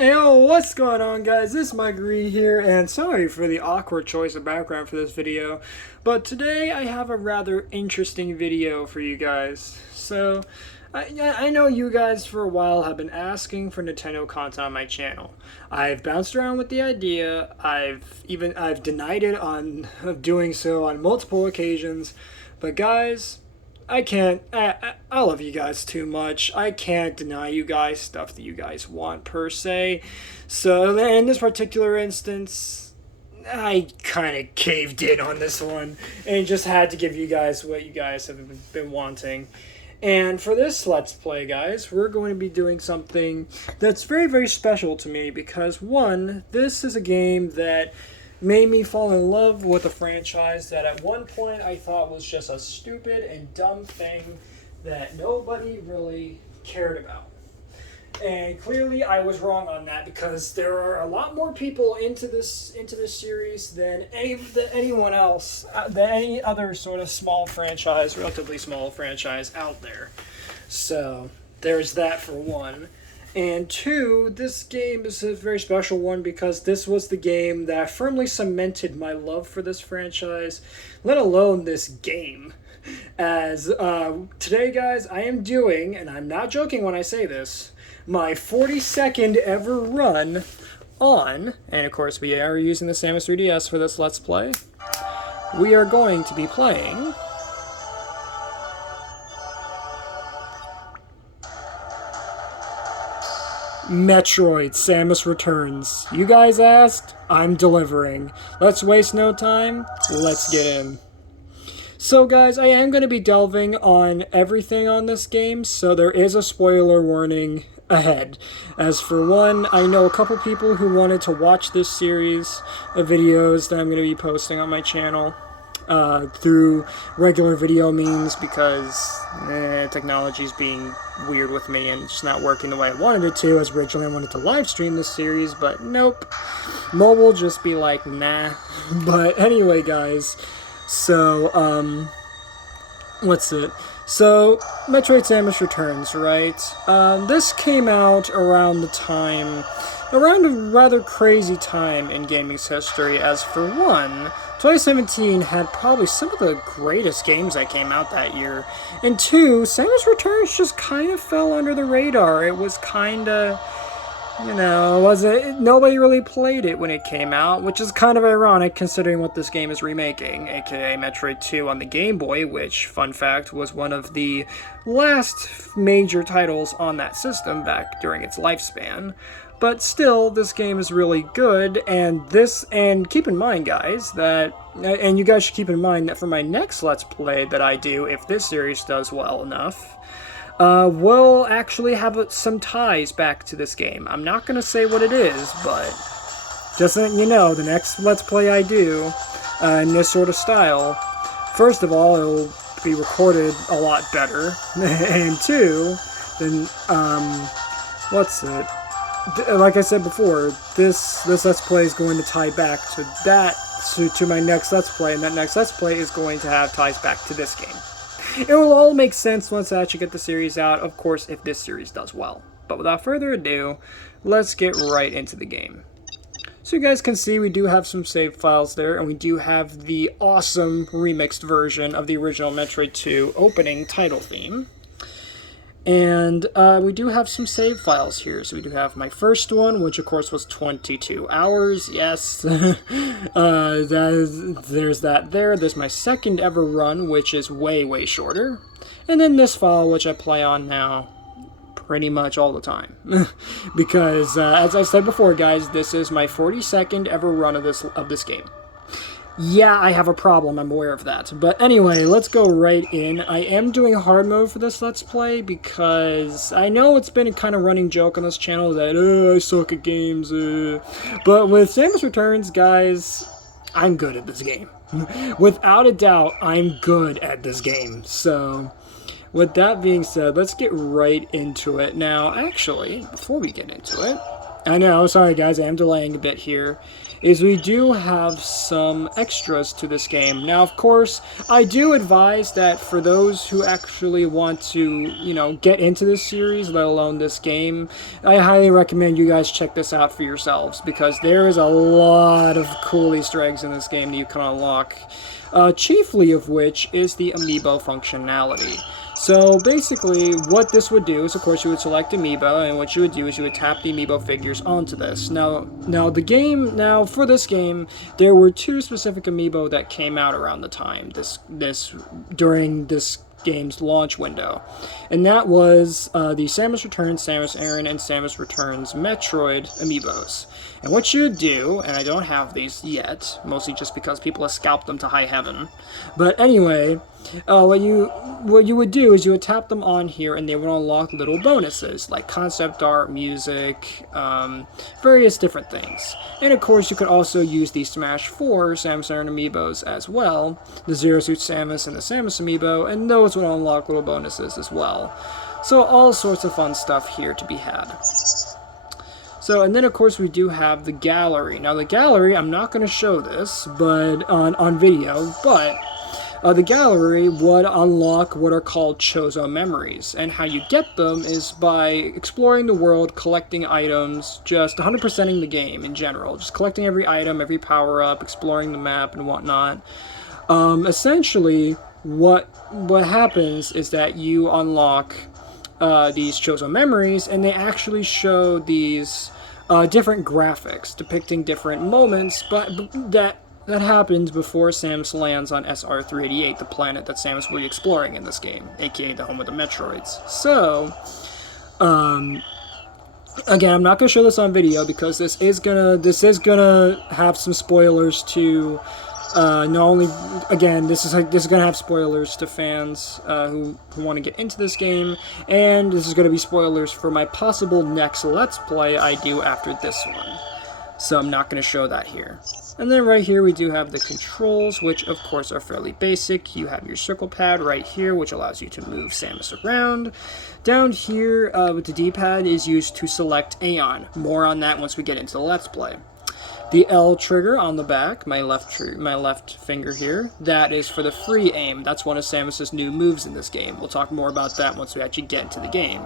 Yo, what's going on, guys? This is Mike Reed here, and sorry for the awkward choice of background for this video, but today I have a rather interesting video for you guys. So, I know you guys for a while have been asking for Nintendo content on my channel. I've bounced around with the idea. I've denied it of doing so on multiple occasions, but guys, I love you guys too much. I can't deny you guys stuff that you guys want, per se. So, in this particular instance, I kind of caved in on this one and just had to give you guys what you guys have been wanting. And for this Let's Play, guys, we're going to be doing something that's very, very special to me because, one, this is a game that made me fall in love with a franchise that at one point I thought was just a stupid and dumb thing that nobody really cared about. And clearly I was wrong on that because there are a lot more people into this series than anyone else, than any other sort of relatively small franchise out there. So there's that for one. And two, this game is a very special one because this was the game that firmly cemented my love for this franchise, let alone this game. As today, guys, I am doing, and I'm not joking when I say this, my 42nd ever run on, and of course we are using the Samus 3DS for this Let's Play. We are going to be playing Metroid Samus Returns. You guys asked, I'm delivering. Let's waste no time, let's get in. So guys, I am going to be delving on everything on this game, so there is a spoiler warning ahead. As for one, I know a couple people who wanted to watch this series of videos that I'm going to be posting on my channel through regular video means because technology's being weird with me and just not working the way I wanted it to, as originally I wanted to live stream this series, but nope. Mobile just be like, nah. But anyway, guys, so, what's it? So, Metroid Samus Returns, right? This came out around a rather crazy time in gaming's history, as for one, 2017 had probably some of the greatest games that came out that year, and two, Samus Returns just kind of fell under the radar. It was kind of, nobody really played it when it came out, which is kind of ironic considering what this game is remaking, aka Metroid 2 on the Game Boy, which, fun fact, was one of the last major titles on that system back during its lifespan. But still, this game is really good, and keep in mind, guys, and you guys should keep in mind that for my next Let's Play that I do, if this series does well enough, we'll actually have some ties back to this game. I'm not going to say what it is, but just so you know, the next Let's Play I do in this sort of style, first of all, it'll be recorded a lot better, and two, then, what's it? Like I said before, this Let's Play is going to tie back to that, to my next Let's Play, and that next Let's Play is going to have ties back to this game. It will all make sense once I actually get the series out, of course, if this series does well. But without further ado, let's get right into the game. So you guys can see we do have some save files there, and we do have the awesome remixed version of the original Metroid 2 opening title theme. And we do have some save files here. So we do have my first one, which of course was 22 hours. Yes, there's that there. There's my second ever run, which is way, way shorter. And then this file, which I play on now pretty much all the time. Because, as I said before, guys, this is my 42nd ever run of this game. Yeah, I have a problem, I'm aware of that. But anyway, let's go right in. I am doing hard mode for this Let's Play because I know it's been a kind of running joke on this channel that, I suck at games. But with Samus Returns, guys, I'm good at this game. Without a doubt, I'm good at this game. So, with that being said, let's get right into it. Now, actually, before we get into it, I know, sorry guys, I am delaying a bit here, is we do have some extras to this game. Now, of course, I do advise that for those who actually want to, you know, get into this series, let alone this game, I highly recommend you guys check this out for yourselves, because there is a lot of cool Easter eggs in this game that you can unlock, chiefly of which is the amiibo functionality. So basically, what this would do is, of course, you would select Amiibo, and what you would do is you would tap the Amiibo figures onto this. Now for this game, there were two specific Amiibo that came out around the time during this game's launch window, and that was the Samus Returns Samus Aran and Samus Returns Metroid Amiibos. And what you would do, and I don't have these yet, mostly just because people have scalped them to high heaven, but anyway, what you would do is you would tap them on here, and they would unlock little bonuses like concept art, music, various different things. And of course, you could also use the Smash 4 Samus Aran Amiibos as well, the Zero Suit Samus and the Samus Amiibo, and those would unlock little bonuses as well. So all sorts of fun stuff here to be had. So, and then of course we do have the gallery. Now the gallery, I'm not going to show this, but on video, but the gallery would unlock what are called Chozo memories, and how you get them is by exploring the world, collecting items, just 100%ing the game in general, just collecting every item, every power-up, exploring the map and whatnot. Essentially, what happens is that you unlock these Chozo memories, and they actually show these different graphics depicting different moments, but that happens before Samus lands on SR388, the planet that Samus will be exploring in this game, aka the home of the Metroids. So, again, I'm not gonna show this on video because this is gonna have some spoilers to. Not only, again, this is going to have spoilers to fans who want to get into this game, and this is going to be spoilers for my possible next Let's Play I do after this one. So I'm not going to show that here. And then right here we do have the controls, which of course are fairly basic. You have your circle pad right here, which allows you to move Samus around. Down here with the D-pad is used to select Aeon. More on that once we get into the Let's Play. The L trigger on the back, my left finger here, that is for the free aim. That's one of Samus's new moves in this game. We'll talk more about that once we actually get into the game.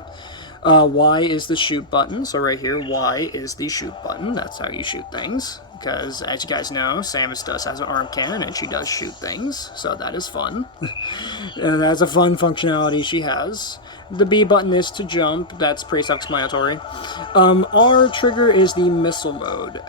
Y is the shoot button, so right here, Y is the shoot button. That's how you shoot things, because as you guys know, Samus has an arm cannon, and she does shoot things, so that is fun. That's a fun functionality she has. The B button is to jump. That's pretty self-explanatory. R trigger is the missile mode.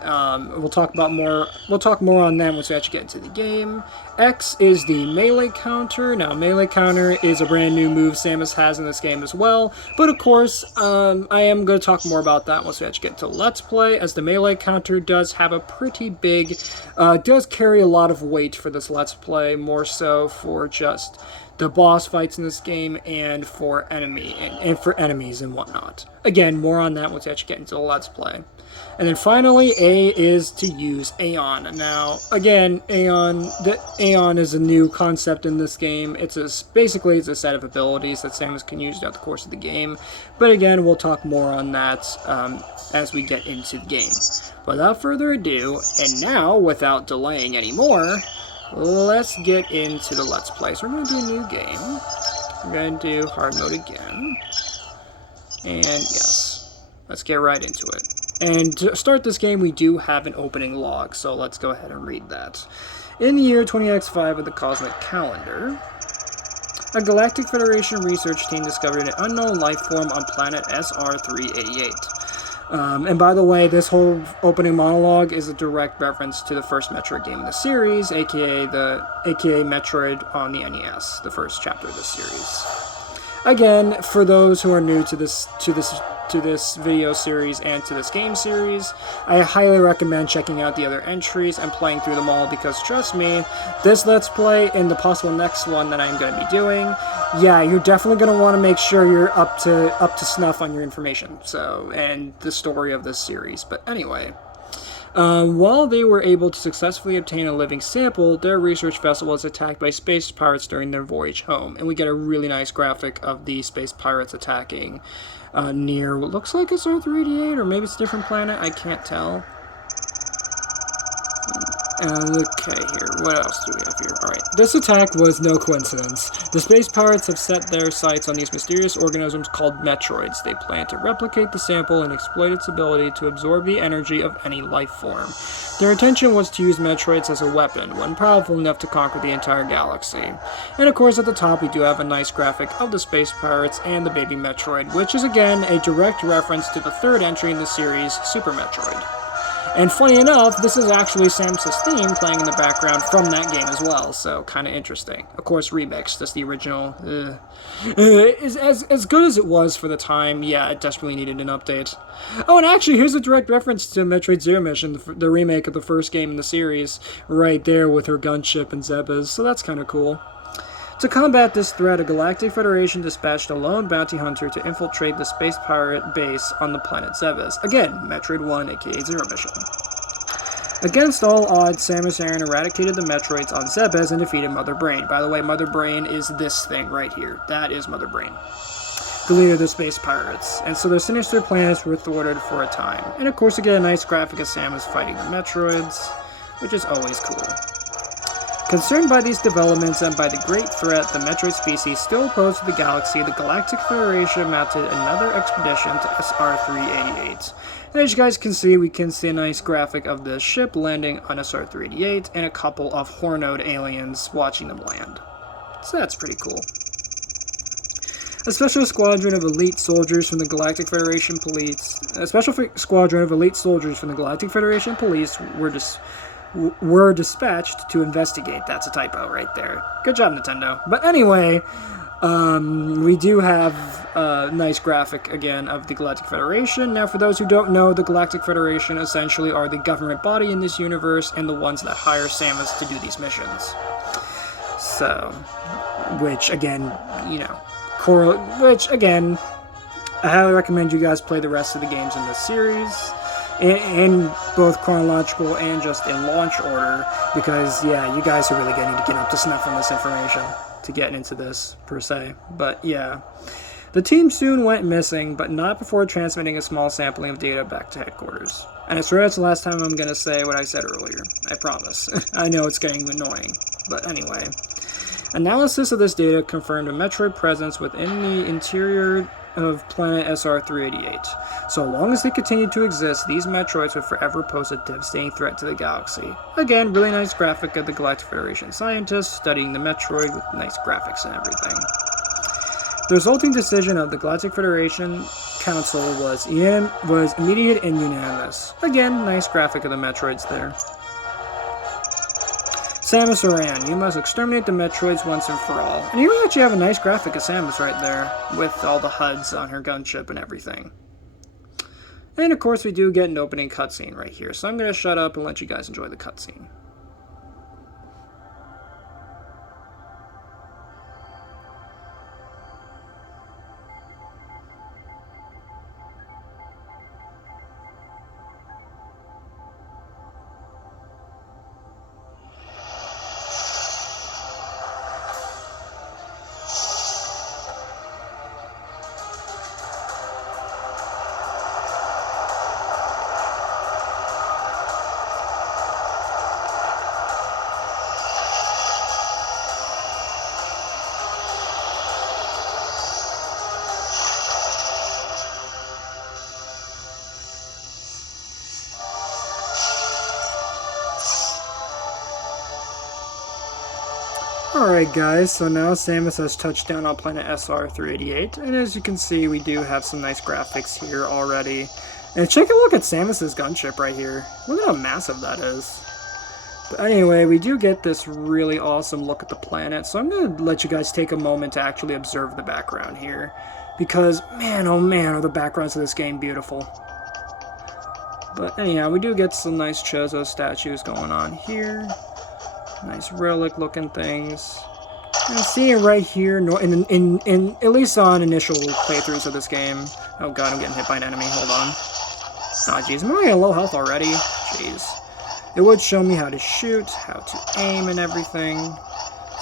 We'll talk more on that once we actually get into the game. X is the melee counter. Now, melee counter is a brand new move Samus has in this game as well. But of course, I am going to talk more about that once we actually get to Let's Play, as the melee counter does have a pretty big, does carry a lot of weight for this Let's Play, more so for just the boss fights in this game and for enemies and whatnot. Again, more on that once we actually get into the Let's Play. And then finally, A is to use Aeon. Now, again, Aeon is a new concept in this game. Basically it's a set of abilities that Samus can use throughout the course of the game. But again, we'll talk more on that as we get into the game. Without further ado, and now, without delaying anymore, let's get into the Let's Play. So we're going to do a new game. We're going to do hard mode again. And yes, let's get right into it. And to start this game, we do have an opening log, so let's go ahead and read that. In the year 20X5 of the Cosmic Calendar, a Galactic Federation research team discovered an unknown life form on planet SR388. And by the way, this whole opening monologue is a direct reference to the first Metroid game in the series, aka Metroid on the NES, the first chapter of this series. Again, for those who are new to this video series and to this game series, I highly recommend checking out the other entries and playing through them all, because trust me, this Let's Play and the possible next one that I'm going to be doing, yeah, you're definitely going to want to make sure you're up to snuff on your information, so, and the story of this series. But anyway, While they were able to successfully obtain a living sample, their research vessel was attacked by space pirates during their voyage home. And we get a really nice graphic of the space pirates attacking near what looks like it's Earth 88, or maybe it's a different planet, I can't tell. Okay, here, what else do we have here? Alright, this attack was no coincidence. The space pirates have set their sights on these mysterious organisms called Metroids. They plan to replicate the sample and exploit its ability to absorb the energy of any life form. Their intention was to use Metroids as a weapon, one powerful enough to conquer the entire galaxy. And of course, at the top, we do have a nice graphic of the space pirates and the baby Metroid, which is again a direct reference to the third entry in the series, Super Metroid. And funny enough, this is actually Samus' theme playing in the background from that game as well, so kind of interesting. Of course, remixed, that's the original. Is as good as it was for the time, yeah, it desperately needed an update. Oh, and actually, here's a direct reference to Metroid Zero Mission, the remake of the first game in the series, right there with her gunship and Zebas, so that's kind of cool. To combat this threat, a Galactic Federation dispatched a lone bounty hunter to infiltrate the space pirate base on the planet Zebas. Again, Metroid 1, aka Zero Mission. Against all odds, Samus Aran eradicated the Metroids on Zebas and defeated Mother Brain. By the way, Mother Brain is this thing right here. That is Mother Brain, the leader of the space pirates. And so their sinister plans were thwarted for a time. And of course, we get a nice graphic of Samus fighting the Metroids, which is always cool. Concerned by these developments and by the great threat the Metroid species still pose to the galaxy, the Galactic Federation mounted another expedition to SR-388. And as you guys can see, we can see a nice graphic of the ship landing on SR-388 and a couple of Hornode aliens watching them land. So that's pretty cool. A special squadron of elite soldiers from the Galactic Federation Police were dispatched to investigate. That's a typo right there. Good job, Nintendo. But anyway, we do have a nice graphic, again, of the Galactic Federation. Now, for those who don't know, the Galactic Federation essentially are the government body in this universe and the ones that hire Samus to do these missions. So, which, again, you know, I highly recommend you guys play the rest of the games in this series. In both chronological and just in launch order, because, yeah, you guys are really going to need to get up to snuff on this information to get into this, per se. But, yeah. The team soon went missing, but not before transmitting a small sampling of data back to headquarters. And I swear it's the last time I'm going to say what I said earlier. I promise. I know it's getting annoying, but anyway. Analysis of this data confirmed a Metroid presence within the interior of planet SR-388. So long as they continue to exist, these Metroids would forever pose a devastating threat to the galaxy. Again, really nice graphic of the Galactic Federation scientists studying the Metroid with nice graphics and everything. The resulting decision of the Galactic Federation Council was immediate and unanimous. Again, nice graphic of the Metroids there. Samus Aran, you must exterminate the Metroids once and for all. And here we actually have a nice graphic of Samus right there, with all the HUDs on her gunship and everything. And of course we do get an opening cutscene right here, so I'm going to shut up and let you guys enjoy the cutscene. Alright guys, so now Samus has touched down on planet SR-388, and as you can see, we do have some nice graphics here already. And take a look at Samus's gunship right here. Look at how massive that is. But anyway, we do get this really awesome look at the planet, so I'm going to let you guys take a moment to actually observe the background here. Because, man, oh man, are the backgrounds of this game beautiful. But anyhow, we do get some nice Chozo statues going on here. Nice relic looking things. And seeing right here, in at least on initial playthroughs of this game. Oh god, I'm getting hit by an enemy, hold on. Oh jeez, I'm already at low health already. case. It would show me how to shoot, how to aim, and everything.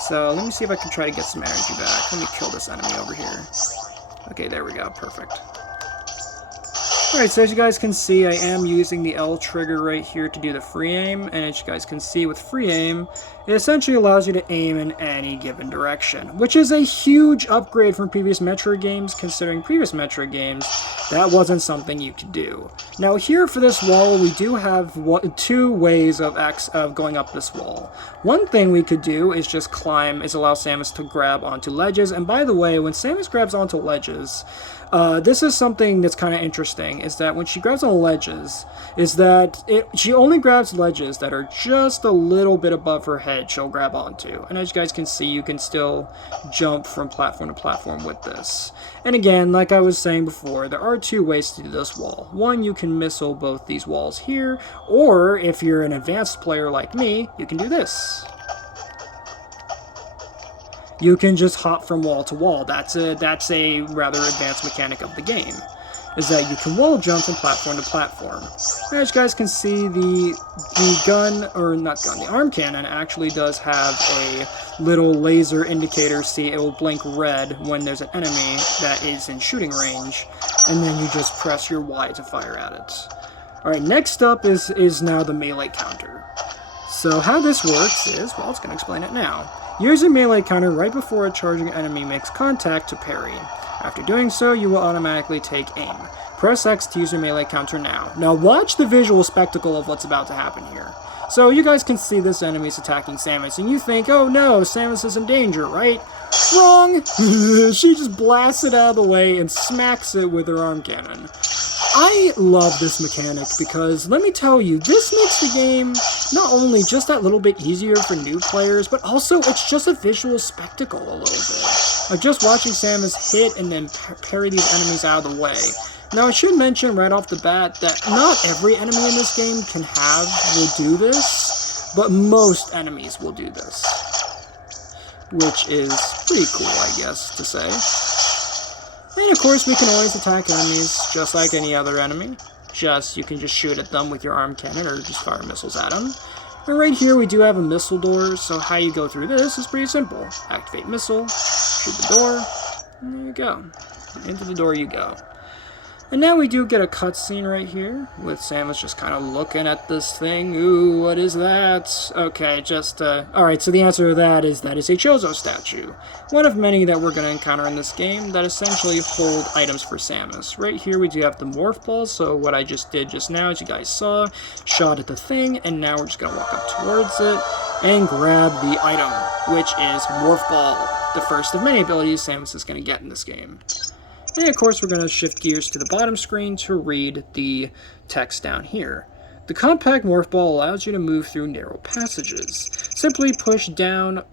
So let me see if I can try to get some energy back. Let me kill this enemy over here. Okay, there we go. Perfect. Alright, so as you guys can see, I am using the L trigger right here to do the free aim, and as you guys can see with free aim, it essentially allows you to aim in any given direction, which is a huge upgrade from previous Metroid games, considering previous Metroid games, that wasn't something you could do. Now here for this wall, we do have two ways of going up this wall. One thing we could do is just climb, is allow Samus to grab onto ledges, and by the way, when Samus grabs onto ledges, this is something that's kind of interesting, is that when she grabs on ledges, is that she only grabs ledges that are just a little bit above her head she'll grab onto. And as you guys can see, you can still jump from platform to platform with this. And again, like I was saying before, there are two ways to do this wall. One, you can missile both these walls here, or if you're an advanced player like me, you can do this. You can just hop from wall to wall. That's a rather advanced mechanic of the game, is that you can wall jump from platform to platform. As you guys can see, the arm cannon actually does have a little laser indicator. See, it will blink red when there's an enemy that is in shooting range, and then you just press your Y to fire at it. Alright, next up is now the melee counter. So how this works is, well, it's going to explain it now. Use a melee counter right before a charging enemy makes contact to parry. After doing so, you will automatically take aim. Press X to use your melee counter now. Now watch the visual spectacle of what's about to happen here. So you guys can see this enemy is attacking Samus, and you think, oh no, Samus is in danger, right? Wrong! She just blasts it out of the way and smacks it with her arm cannon. I love this mechanic because, let me tell you, this makes the game not only just that little bit easier for new players, but also it's just a visual spectacle a little bit. Of just watching Samus hit and then parry these enemies out of the way. Now I should mention right off the bat that not every enemy in this game will do this, but most enemies will do this. Which is pretty cool, I guess, to say. And of course, we can always attack enemies just like any other enemy. You can just shoot at them with your arm cannon or just fire missiles at them. And right here, we do have a missile door, so how you go through this is pretty simple. Activate missile, shoot the door, and there you go. Into the door you go. And now we do get a cutscene right here, with Samus just kind of looking at this thing. Ooh, what is that? Okay, alright, so the answer to that is a Chozo Statue. One of many that we're going to encounter in this game that essentially hold items for Samus. Right here we do have the morph ball, so what I just did just now, as you guys saw, shot at the thing, and now we're just going to walk up towards it and grab the item, which is Morph Ball, the first of many abilities Samus is going to get in this game. And of course, we're going to shift gears to the bottom screen to read the text down here. The compact morph ball allows you to move through narrow passages. Simply push down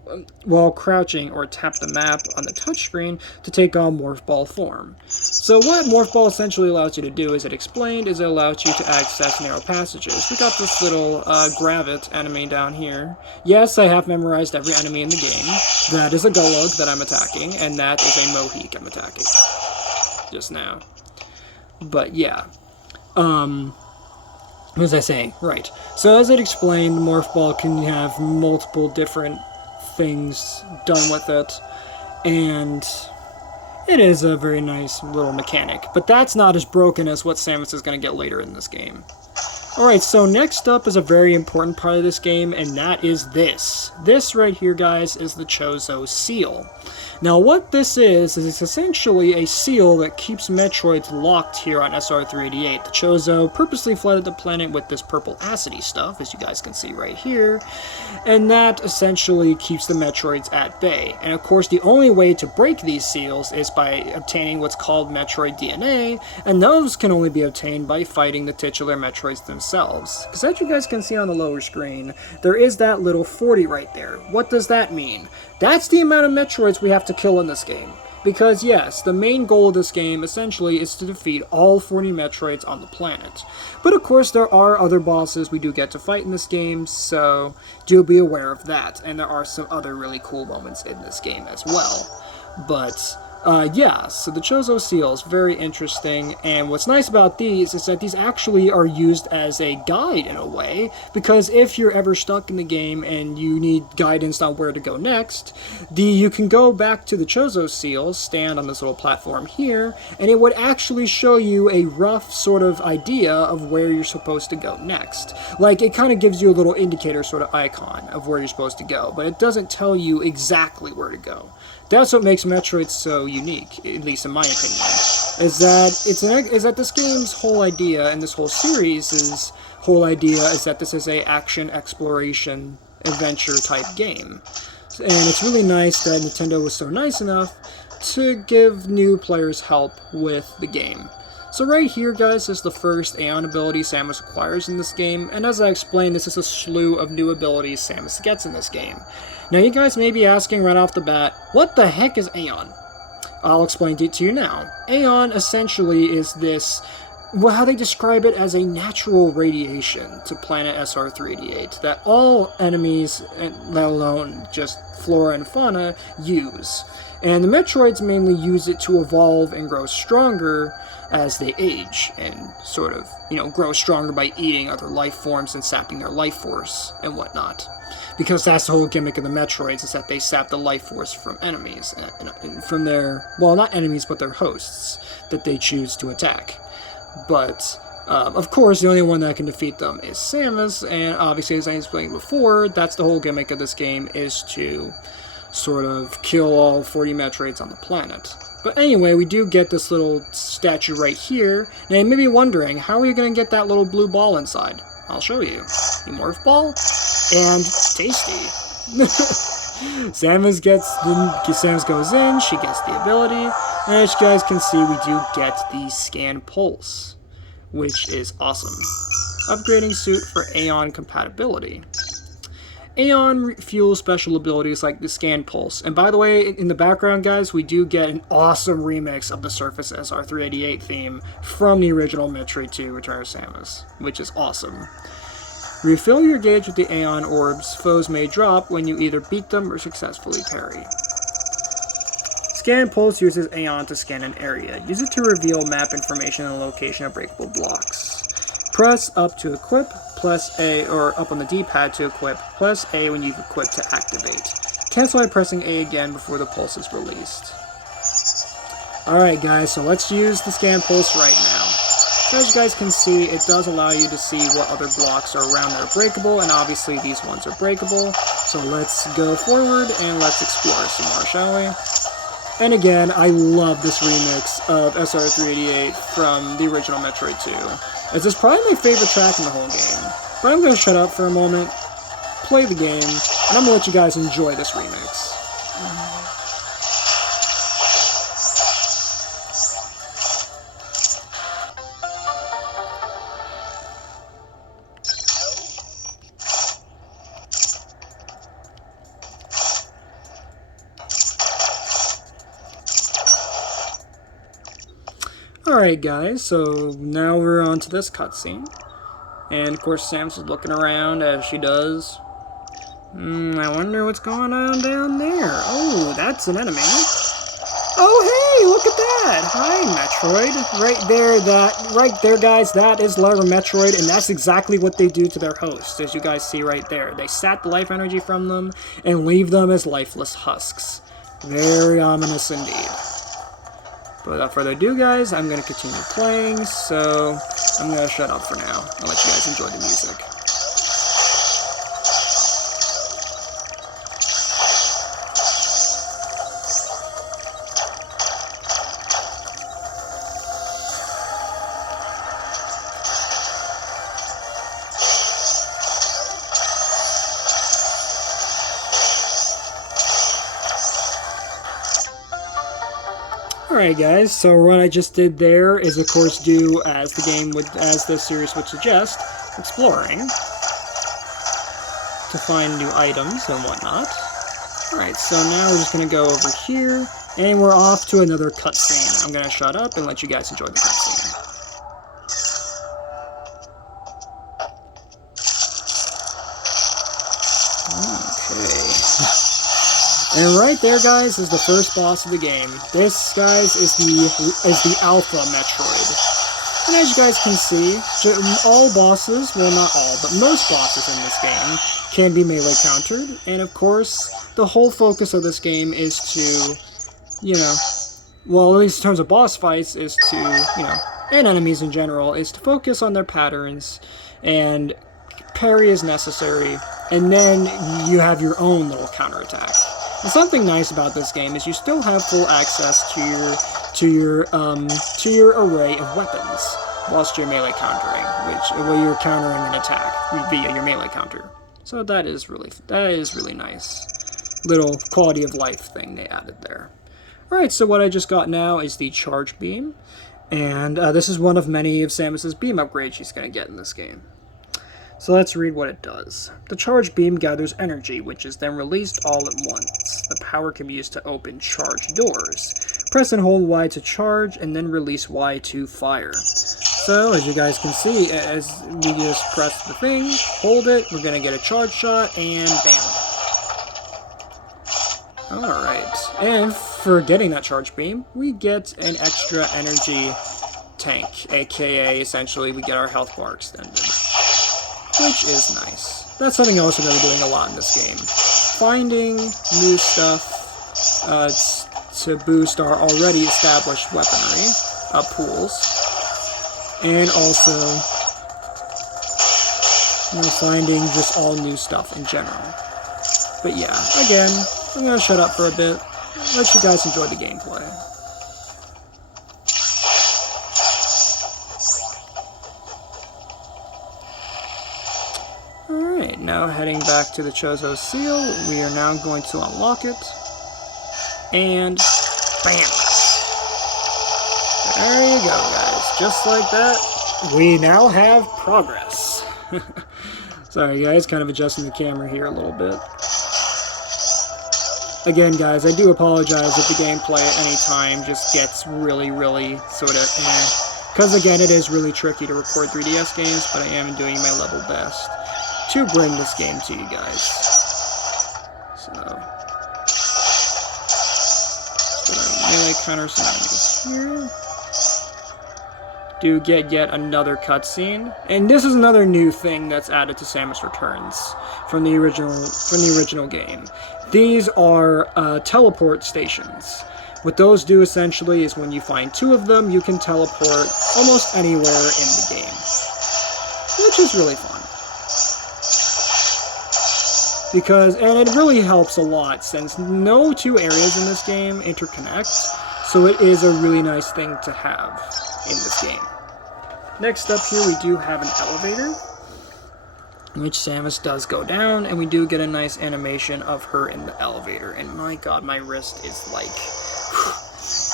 while crouching or tap the map on the touchscreen to take on morph ball form. So what morph ball essentially allows you to do, as it explained, is it allows you to access narrow passages. We got this little Gravit enemy down here. Yes, I have memorized every enemy in the game. That is a Golug that I'm attacking, and that is a Mohic I'm attacking just now. But yeah. What was I saying? Right. So as it explained, Morph Ball can have multiple different things done with it, and it is a very nice little mechanic. But that's not as broken as what Samus is going to get later in this game. Alright, so next up is a very important part of this game, and that is this. This right here, guys, is the Chozo Seal. Now what this is it's essentially a seal that keeps Metroids locked here on SR388. The Chozo purposely flooded the planet with this purple acidy stuff, as you guys can see right here, and that essentially keeps the Metroids at bay. And of course the only way to break these seals is by obtaining what's called Metroid DNA, and those can only be obtained by fighting the titular Metroids themselves. Because as you guys can see on the lower screen, there is that little 40 right there. What does that mean? That's the amount of Metroids we have to kill in this game. Because yes, the main goal of this game essentially is to defeat all 40 Metroids on the planet. But of course there are other bosses we do get to fight in this game, so do be aware of that. And there are some other really cool moments in this game as well. But Yeah, so the Chozo Seals, very interesting, and what's nice about these is that these actually are used as a guide in a way, because if you're ever stuck in the game and you need guidance on where to go next, you can go back to the Chozo Seals, stand on this little platform here, and it would actually show you a rough sort of idea of where you're supposed to go next. Like, it kind of gives you a little indicator sort of icon of where you're supposed to go, but it doesn't tell you exactly where to go. That's what makes Metroid so unique, at least in my opinion, is that this game's whole idea and this whole series' whole idea is that this is a action exploration adventure type game. And it's really nice that Nintendo was so nice enough to give new players help with the game. So right here, guys, is the first Aeon ability Samus acquires in this game, and as I explained, this is a slew of new abilities Samus gets in this game. Now you guys may be asking right off the bat, what the heck is Aeon? I'll explain it to you now. Aeon essentially is this, well, how they describe it as a natural radiation to planet SR388 that all enemies, let alone just flora and fauna, use. And the Metroids mainly use it to evolve and grow stronger as they age, and sort of, grow stronger by eating other life forms and sapping their life force and whatnot. Because that's the whole gimmick of the Metroids, is that they sap the life force from enemies, and from their, well, not enemies, but their hosts that they choose to attack. But, of course, the only one that can defeat them is Samus, and obviously, as I explained before, that's the whole gimmick of this game, is to sort of kill all 40 Metroids on the planet. But anyway, we do get this little statue right here. Now you may be wondering, how are you going to get that little blue ball inside? I'll show you. The morph ball, and tasty. Samus goes in, she gets the ability, and as you guys can see, we do get the Scan Pulse, which is awesome. Upgrading suit for Aeon compatibility. Aeon fuels special abilities like the Scan Pulse. And by the way, in the background, guys, we do get an awesome remix of the Surface SR388 theme from the original Metroid 2 Return of Samus, which is awesome. Refill your gauge with the Aeon orbs foes may drop when you either beat them or successfully parry. Scan Pulse uses Aeon to scan an area. Use it to reveal map information and location of breakable blocks. Press up to equip, plus A, or up on the D-pad to equip, plus A when you've equipped to activate. Cancel by pressing A again before the pulse is released. Alright guys, so let's use the Scan Pulse right now. So as you guys can see, it does allow you to see what other blocks are around that are breakable, and obviously these ones are breakable. So let's go forward and let's explore some more, shall we? And again, I love this remix of SR388 from the original Metroid 2. This is probably my favorite track in the whole game. But I'm going to shut up for a moment, play the game, and I'm going to let you guys enjoy this remix. Alright guys, so now we're on to this cutscene. And of course Samus is looking around as she does. I wonder what's going on down there. Oh, that's an enemy. Oh hey, look at that! Hi Metroid. Right there guys, that is Lara Metroid, and that's exactly what they do to their hosts, as you guys see right there. They sap the life energy from them and leave them as lifeless husks. Very ominous indeed. But without further ado, guys, I'm going to continue playing, so I'm going to shut up for now and let you guys enjoy the music. Alright guys, so what I just did there is of course do as the series would suggest, exploring to find new items and whatnot. Alright, so now we're just going to go over here, and we're off to another cutscene. I'm going to shut up and let you guys enjoy the cutscene. Okay. And right there, guys, is the first boss of the game. This, guys, is the Alpha Metroid. And as you guys can see, all bosses, well, not all, but most bosses in this game can be melee countered. And of course, the whole focus of this game is to, you know, well, at least in terms of boss fights, is to, you know, and enemies in general, is to focus on their patterns and parry as necessary, and then you have your own little counterattack. And something nice about this game is you still have full access to your array of weapons whilst you're melee countering, where you're countering an attack via your melee counter. So that is really nice. Little quality of life thing they added there. Alright, so what I just got now is the Charge Beam, and this is one of many of Samus's beam upgrades she's going to get in this game. So let's read what it does. The Charge Beam gathers energy, which is then released all at once. The power can be used to open charge doors. Press and hold Y to charge, and then release Y to fire. So, as you guys can see, as we just press the thing, hold it, we're going to get a charge shot, and bam. Alright, and for getting that Charge Beam, we get an extra energy tank, aka, essentially, we get our health bar extended. Which is nice. That's something else we're going to be doing a lot in this game. Finding new stuff to boost our already established weaponry pools. And also, you know, finding just all new stuff in general. But yeah, again, I'm going to shut up for a bit, let you guys enjoy the gameplay. Alright, now heading back to the Chozo Seal, we are now going to unlock it, and bam! There you go, guys, just like that, we now have progress. Sorry guys, kind of adjusting the camera here a little bit. Again guys, I do apologize if the gameplay at any time just gets really sort of because again, it is really tricky to record 3DS games, but I am doing my level best to bring this game to you guys. So, melee counter some enemies here. Do get yet another cutscene, and this is another new thing that's added to Samus Returns from the original game. These are teleport stations. What those do essentially is when you find 2 of them, you can teleport almost anywhere in the game, which is really fun. And it really helps a lot since no 2 areas in this game interconnect, so it is a really nice thing to have in this game. Next up here we do have an elevator, in which Samus does go down, and we do get a nice animation of her in the elevator, and my god, my wrist is like,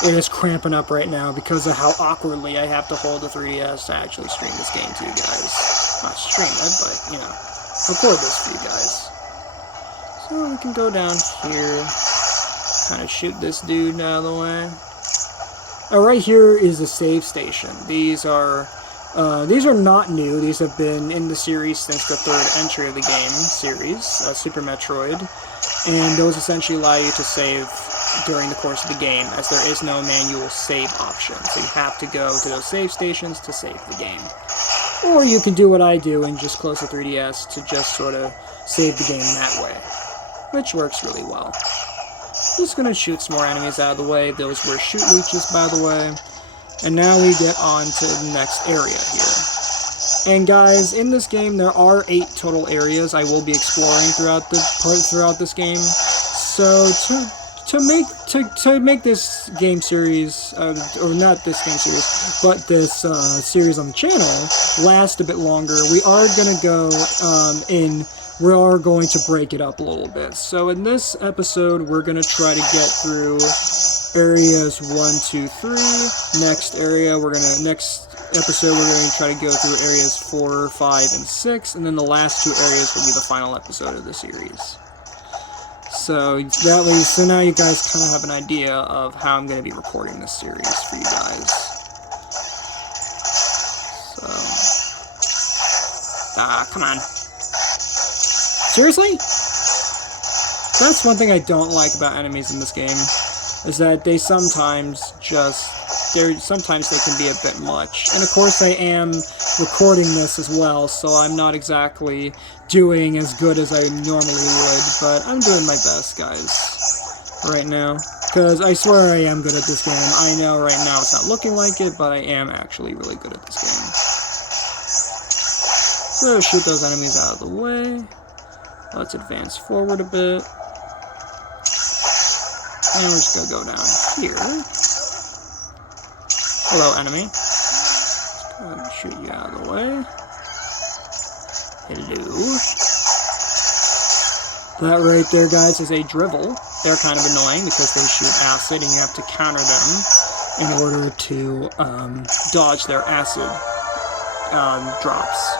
it is cramping up right now because of how awkwardly I have to hold the 3DS to actually stream this game to you guys. Not stream it, but, you know, record this for you guys. So we can go down here, kind of shoot this dude out of the way. Right here is a save station. These are not new. These have been in the series since the 3rd entry of the game series, Super Metroid, and those essentially allow you to save during the course of the game, as there is no manual save option, so you have to go to those save stations to save the game. Or you can do what I do and just close the 3DS to just sort of save the game that way, which works really well. Just gonna shoot some more enemies out of the way. Those were shoot leeches, by the way. And now we get on to the next area here. And guys, in this game there are 8 total areas I will be exploring throughout this game. So to make this game series, or not this game series, but this series on the channel last a bit longer, we are gonna go we are going to break it up a little bit. So in this episode, we're going to try to get through areas 1, 2, 3. Next episode, we're going to try to go through areas 4, 5, and 6. And then the last 2 areas will be the final episode of the series. So that way, so now you guys kind of have an idea of how I'm going to be recording this series for you guys. So, come on. Seriously? That's one thing I don't like about enemies in this game, is that they sometimes sometimes they can be a bit much. And of course I am recording this as well, so I'm not exactly doing as good as I normally would, but I'm doing my best, guys, right now. Because I swear I am good at this game. I know right now it's not looking like it, but I am actually really good at this game. So shoot those enemies out of the way. Let's advance forward a bit. And we're just gonna go down here. Hello, enemy. Just gonna shoot you out of the way. Hello. That right there, guys, is a drivel. They're kind of annoying because they shoot acid and you have to counter them in order to dodge their acid drops.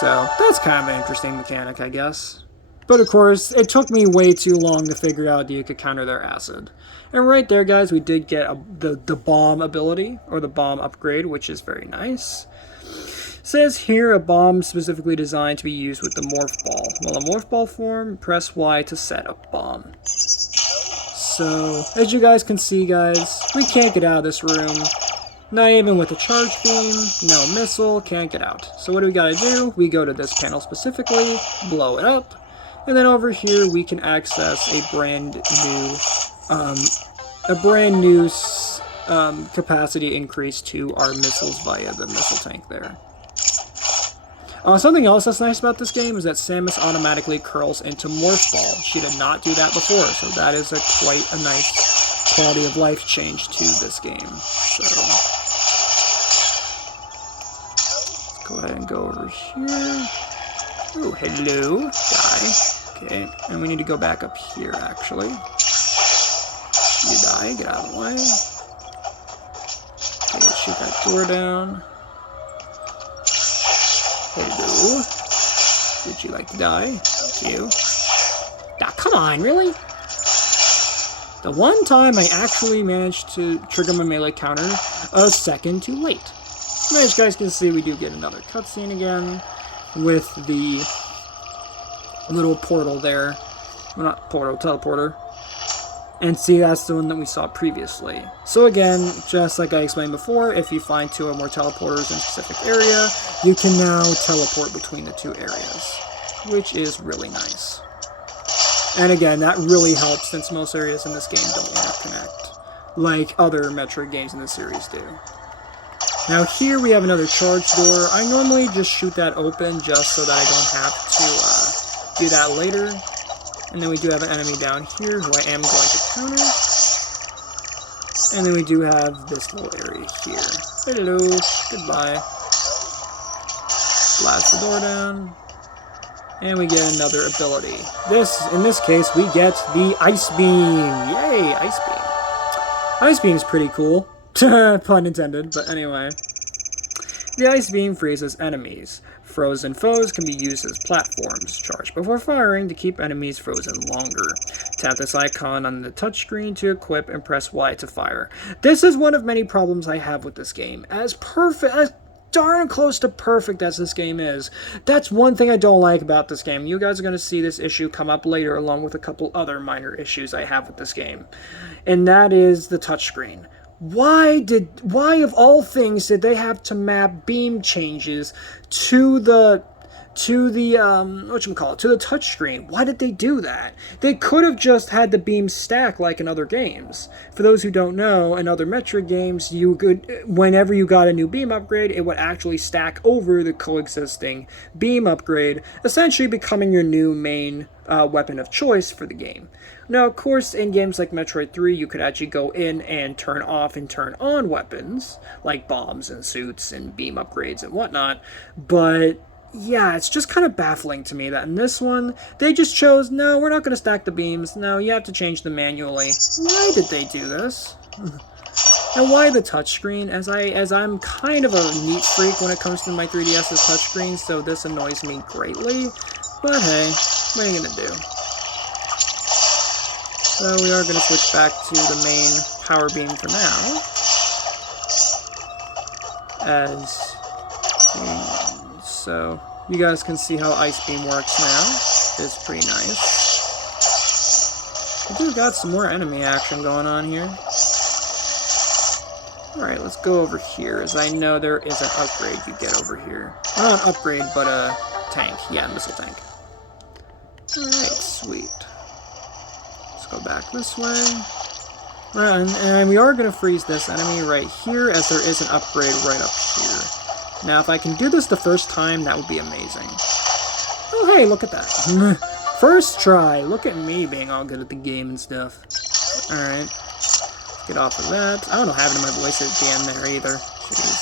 So that's kind of an interesting mechanic, I guess. But of course, it took me way too long to figure out that you could counter their acid. And right there, guys, we did get the bomb ability, or the bomb upgrade, which is very nice. It says here, a bomb specifically designed to be used with the morph ball. While in morph ball form, press Y to set a bomb. So, as you guys can see, guys, we can't get out of this room. Not even with a charge beam, no missile, can't get out. So what do we gotta do? We go to this panel specifically, blow it up, and then over here we can access a brand new capacity increase to our missiles via the missile tank there. Something else that's nice about this game is that Samus automatically curls into Morph Ball. She did not do that before, so that is quite a nice quality of life change to this game. So let's go ahead and go over here. Oh, hello. Die. Okay, and we need to go back up here, actually. You die, get out of the way. Okay, let's shoot that door down. Hello. Would you like to die? Thank you. Ah, come on, really? The one time I actually managed to trigger my melee counter a second too late. And as you guys can see, we do get another cutscene again with the little portal there. Well, not portal, teleporter. And see, that's the one that we saw previously. So again, just like I explained before, if you find 2 or more teleporters in a specific area, you can now teleport between the 2 areas, which is really nice. And again, that really helps since most areas in this game don't interconnect, like other Metroid games in the series do. Now here we have another charge door. I normally just shoot that open just so that I don't have to do that later. And then we do have an enemy down here who I am going to counter. And then we do have this little area here. Hello, goodbye. Blast the door down. And we get another ability. In this case, we get the Ice Beam. Yay, Ice Beam. Ice Beam's pretty cool. Pun intended, but anyway. The Ice Beam freezes enemies. Frozen foes can be used as platforms. Charge before firing to keep enemies frozen longer. Tap this icon on the touchscreen to equip and press Y to fire. This is one of many problems I have with this game. As darn close to perfect as this game is, that's one thing I don't like about this game. You guys are going to see this issue come up later along with a couple other minor issues I have with this game. And that is the touchscreen. Why of all things did they have to map beam changes to the touchscreen? Why did they do that? They could have just had the beam stack like in other games. For those who don't know, in other Metroid games, whenever you got a new beam upgrade, it would actually stack over the coexisting beam upgrade, essentially becoming your new main weapon of choice for the game. Now, of course, in games like Metroid 3, you could actually go in and turn off and turn on weapons, like bombs and suits and beam upgrades and whatnot, but yeah, it's just kind of baffling to me that in this one, they just chose, no, we're not going to stack the beams, no, you have to change them manually. Why did they do this? And why the touchscreen? As I'm kind of a neat freak when it comes to my 3DS's touchscreen, so this annoys me greatly, but hey, what are you going to do? So we are going to switch back to the main power beam for now. So you guys can see how Ice Beam works now. It's pretty nice. We do got some more enemy action going on here. Alright, let's go over here, as I know there is an upgrade you get over here. Not an upgrade, but a tank. Yeah, missile tank. Alright, sweet. Let's go back this way. Right, and we are going to freeze this enemy right here, as there is an upgrade right up here. Now, if I can do this the first time, that would be amazing. Oh, hey, look at that. First try. Look at me being all good at the game and stuff. Alright. Get off of that. I don't know what happened to my voice at the end there either. Jeez.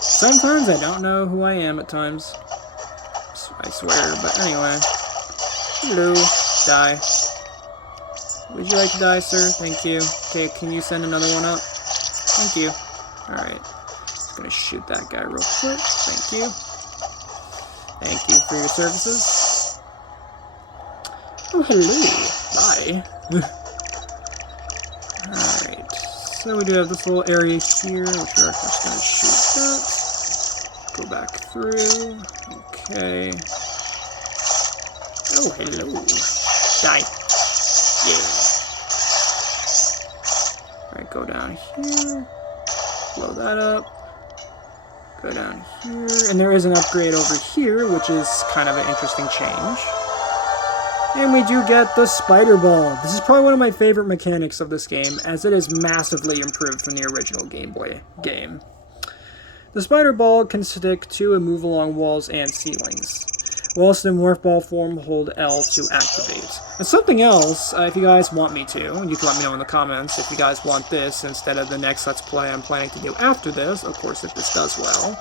Sometimes I don't know who I am at times. I swear, but anyway. Hello. Die. Would you like to die, sir? Thank you. Okay, can you send another one up? Thank you. Alright. Just gonna shoot that guy real quick. Thank you. Thank you for your services. Oh, hello. Bye. Alright. So we do have this little area here, which we're just gonna shoot that. Go back through. Okay. Oh, hello. Die. Yeah. Alright, go down here. Blow that up. Go down here. And there is an upgrade over here, which is kind of an interesting change. And we do get the spider ball. This is probably one of my favorite mechanics of this game, as it is massively improved from the original Game Boy game. The spider ball can stick to and move along walls and ceilings. Whilst in morph ball form, hold L to activate. And something else, if you guys want me to, you can let me know in the comments if you guys want this instead of the next Let's Play I'm planning to do after this, of course if this does well.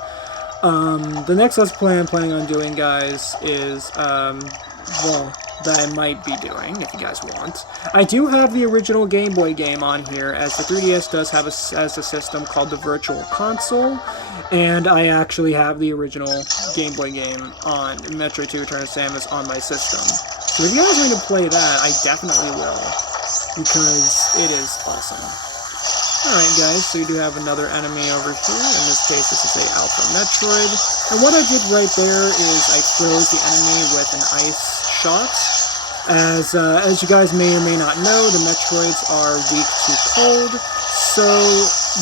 The next Let's Play I'm planning on doing, guys, is, well, that I might be doing, if you guys want. I do have the original Game Boy game on here, as the 3DS does have a system called the Virtual Console, and I actually have the original Game Boy game on Metroid 2 Return of Samus on my system. So if you guys want to play that, I definitely will, because it is awesome. Alright guys, so you do have another enemy over here. In this case, this is a Alpha Metroid. And what I did right there is I froze the enemy with an ice shot. As you guys may or may not know, the Metroids are weak to cold. So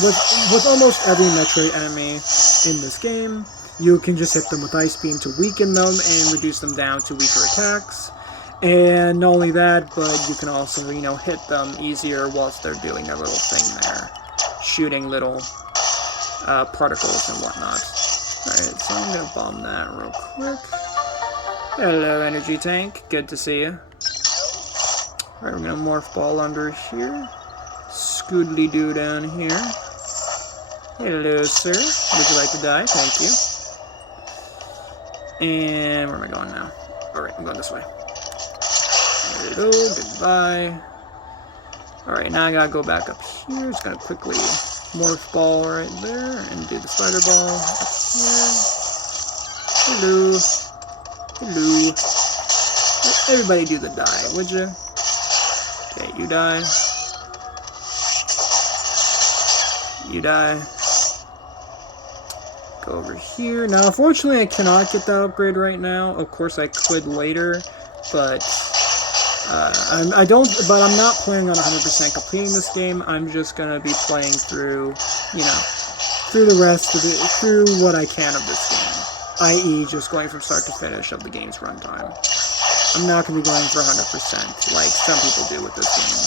with almost every Metroid enemy in this game, you can just hit them with Ice Beam to weaken them and reduce them down to weaker attacks. And not only that, but you can also, you know, hit them easier whilst they're doing their little thing there. Shooting little particles and whatnot. Alright, so I'm gonna bomb that real quick. Hello, Energy Tank. Good to see you. Alright, we're gonna morph ball under here. Scoodly-doo down here. Hello, sir. Would you like to die? Thank you. And where am I going now? Alright, I'm going this way. Hello, goodbye. Alright, now I gotta go back up here. Just gonna quickly morph ball right there and do the spider ball up here. Hello. Hello. Let everybody do the die, would you? Okay, you die. You die. Go over here. Now, unfortunately, I cannot get that upgrade right now. Of course, I could later, but I'm not planning on 100% completing this game. I'm just gonna be playing through, you know, through the rest of it, through what I can of this game, i.e., just going from start to finish of the game's runtime. I'm not gonna be going for 100% like some people do with this game.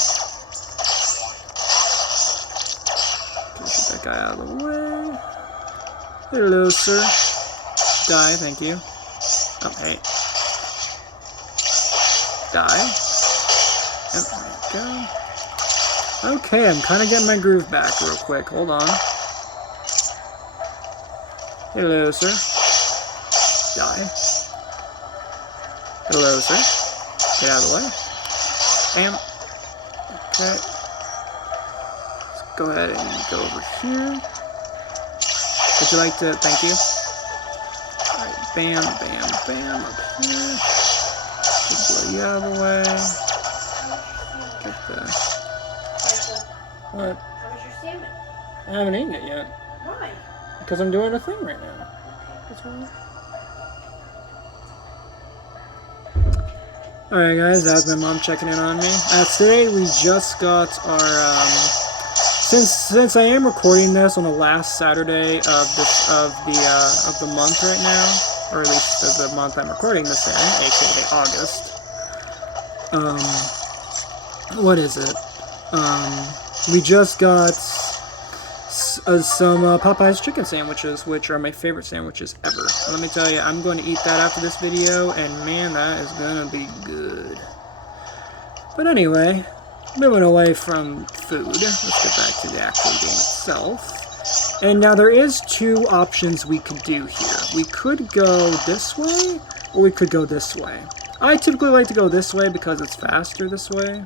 Okay, shoot that guy out of the way. Hello, sir. Die, thank you. Oh, hey. Die. Yep, there we go. Okay, I'm kind of getting my groove back real quick. Hold on. Hello, sir. Die. Hello, sir. Get out of the way. Bam. Okay. Let's go ahead and go over here. Would you like to... Thank you. Alright, bam, bam, bam, up here. Blow you out of the way. Get the... What? How was your salmon? I haven't eaten it yet. Why? Because I'm doing a thing right now. That's why. Alright guys, that was my mom checking in on me. Today we just got our, since I am recording this on the last Saturday of the month right now, or at least of the month I'm recording this in, aka August. What is it? We just got some Popeye's chicken sandwiches, which are my favorite sandwiches ever. And let me tell you, I'm going to eat that after this video, and man, that is going to be good. But anyway, moving away from food, let's get back to the actual game itself. And now there is two options we could do here. We could go this way, or we could go this way. I typically like to go this way because it's faster this way.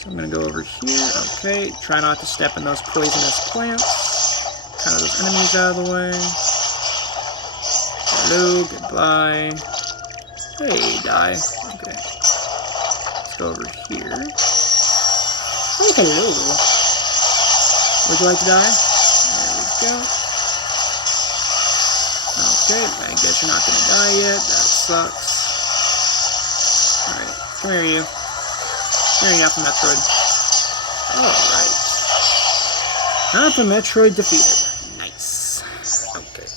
So I'm going to go over here. Okay, try not to step in those poisonous plants. Kind of those enemies out of the way. Hello, goodbye. Hey, die. Okay. Let's go over here. Oh, hello. Would you like to die? There we go. Okay, I guess you're not going to die yet. That sucks. Alright, come here, you. There you go, Metroid. Alright. Alpha Metroid defeated. Nice. Okay.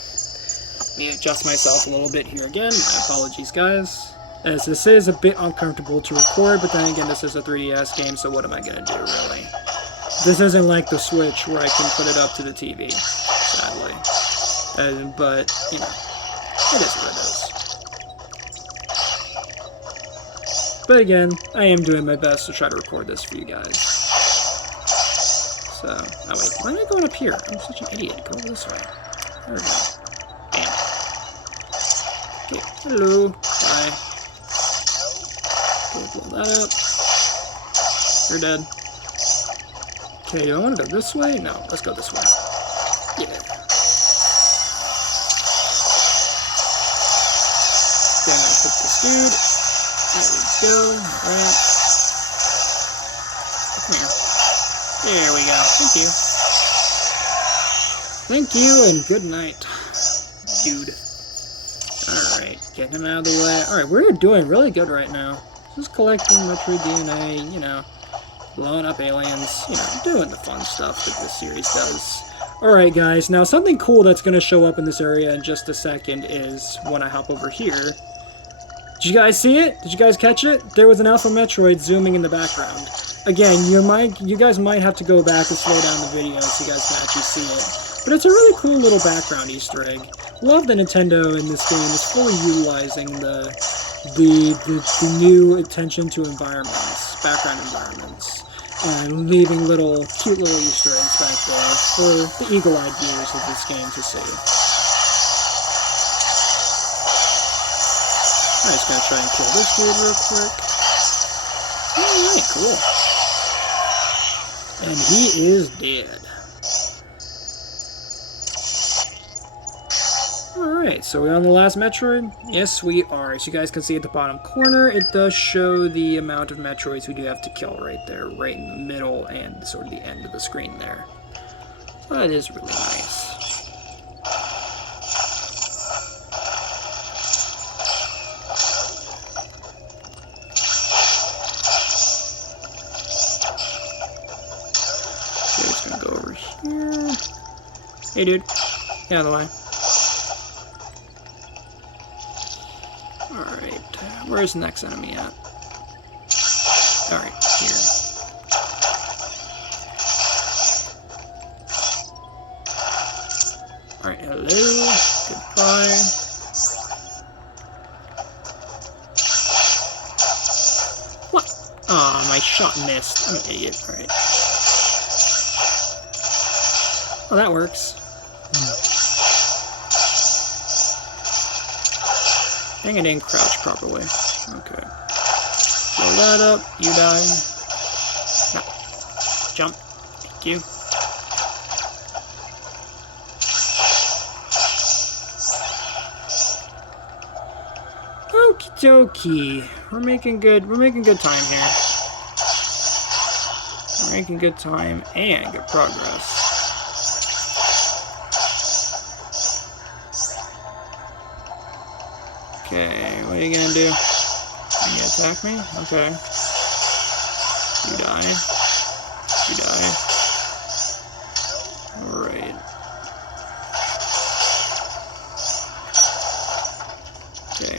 Let me adjust myself a little bit here again. My apologies, guys. As this is a bit uncomfortable to record, but then again, this is a 3DS game, so what am I going to do, really? This isn't like the Switch, where I can put it up to the TV, sadly. But, you know, it is what it is. But again, I am doing my best to try to record this for you guys. So, oh wait, why am I going up here? I'm such an idiot. Go over this way. There we go. Bam. Okay, hello. Bye. Go blow that up. You're dead. Okay, do I want to go this way? No, let's go this way. Yeah. Then I put this dude. There we go. Alright. Come here. There we go. Thank you. Thank you and good night, dude. Alright, getting him out of the way. Alright, we're doing really good right now. Just collecting Metroid DNA, you know, blowing up aliens, you know, doing the fun stuff that this series does. Alright guys, now something cool that's going to show up in this area in just a second is when I hop over here. Did you guys see it? Did you guys catch it? There was an Alpha Metroid zooming in the background. Again, you guys might have to go back and slow down the video so you guys can actually see it. But it's a really cool little background Easter egg. Love that Nintendo in this game is fully utilizing the new attention to environments, background environments, and leaving cute little Easter eggs back there for the eagle-eyed viewers of this game to see. I'm just gonna try and kill this dude real quick. Alright, cool. And he is dead. Alright, so we're on the last Metroid? Yes, we are. As you guys can see at the bottom corner, it does show the amount of Metroids we do have to kill right there, right in the middle and sort of the end of the screen there. So that is really nice. Okay, just gonna go over here. Hey dude, get out of the way. Alright, where's the next enemy at? Alright, here. Alright, hello, goodbye. What? Aw, my shot missed. I'm an idiot. Alright. Oh, that works. Dang, I didn't crouch properly. Okay. Blow that up. You die. No. Jump. Thank you. Okie dokie. We're making good time here. We're making good time and good progress. Okay, what are you gonna do? attack me? Okay. You die. You die. Alright. Okay.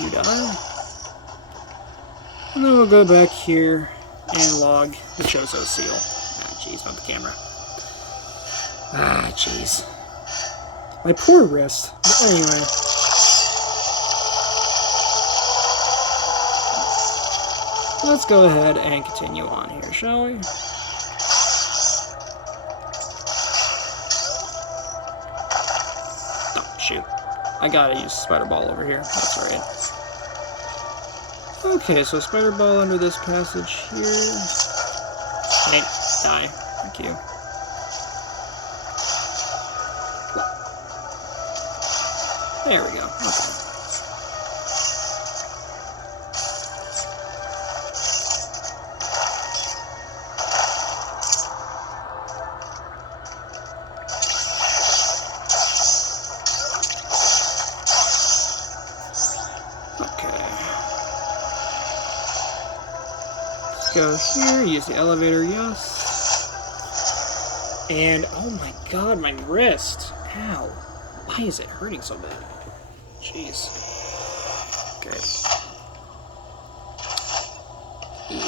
You die. And then we'll go back here and log the Chozo Seal. Ah, jeez, not the camera. Ah, jeez. My poor wrist. But anyway. Let's go ahead and continue on here, shall we? Oh, shoot. I gotta use Spider Ball over here. That's right. Okay, so Spider Ball under this passage here. Hey, die. Thank you. There we go. Okay. Go here, use the elevator, yes. And, oh my god, my wrist. Ow. Why is it hurting so bad? Jeez. Okay.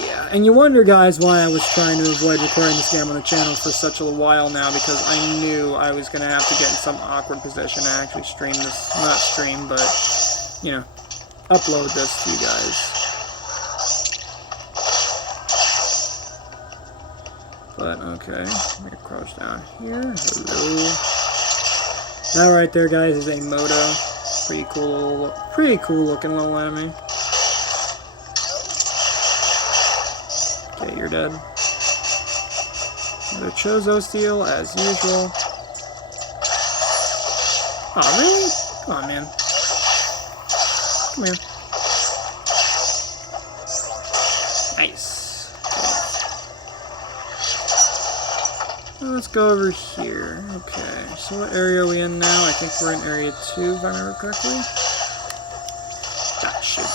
Yeah, and you wonder, guys, why I was trying to avoid recording this game on the channel for such a while now, because I knew I was going to have to get in some awkward position to actually stream this. Not stream, but, you know, upload this to you guys. But, okay, let me crouch down here. Hello. That right there, guys, is a Moto. Pretty cool looking little enemy. Okay, you're dead. The Chozo Seal, as usual. Oh, really? Come on, man. Come here. Nice. Let's go over here. Okay, so what area are we in now? I think we're in area 2, if I remember correctly. Ah, shoot.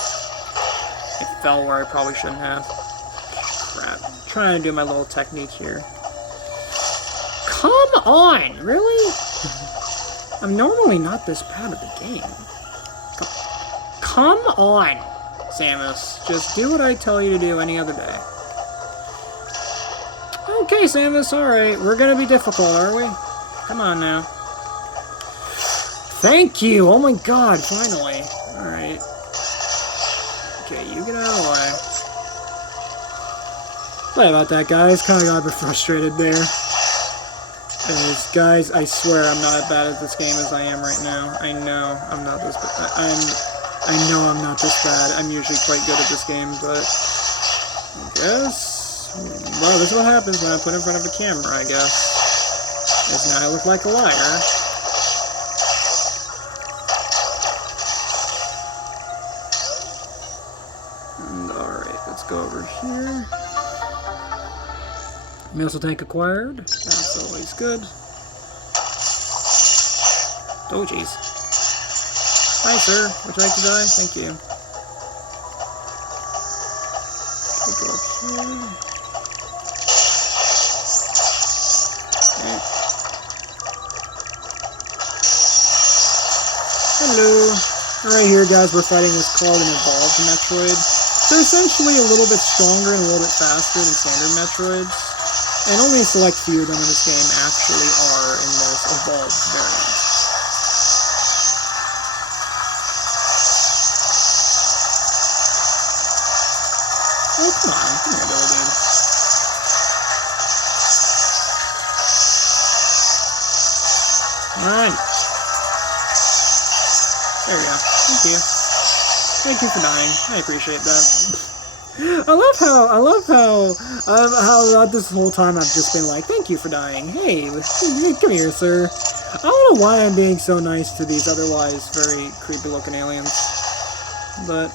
I fell where I probably shouldn't have. Crap. I'm trying to do my little technique here. Come on! Really? I'm normally not this bad at the game. Come on, Samus. Just do what I tell you to do any other day. Okay, Samus, alright. We're gonna be difficult, are we? Come on now. Thank you! Oh my god, finally. Alright. Okay, you get out of the way. Sorry about that, guys. Kinda got a bit frustrated there. Anyways, guys, I swear I'm not as bad at this game as I am right now. I know I'm not this bad. I know I'm not this bad. I'm usually quite good at this game, but I guess. Well, this is what happens when I put in front of a camera, I guess. Is now I look like a liar. And alright, let's go over here. Missile tank acquired. That's always good. Oh, jeez. Hi, sir. Would you like to die? Thank you. Okay, go up here. Hello. Right here, guys, we're fighting what's called an evolved Metroid. They're essentially a little bit stronger and a little bit faster than standard Metroids, and only a select few of them in this game actually are in this evolved variant. Oh, come on. Come here, little dude. Come on. There we go. Thank you. Thank you for dying. I appreciate that. I love how throughout this whole time I've just been like, thank you for dying. Hey, come here, sir. I don't know why I'm being so nice to these otherwise very creepy looking aliens. But,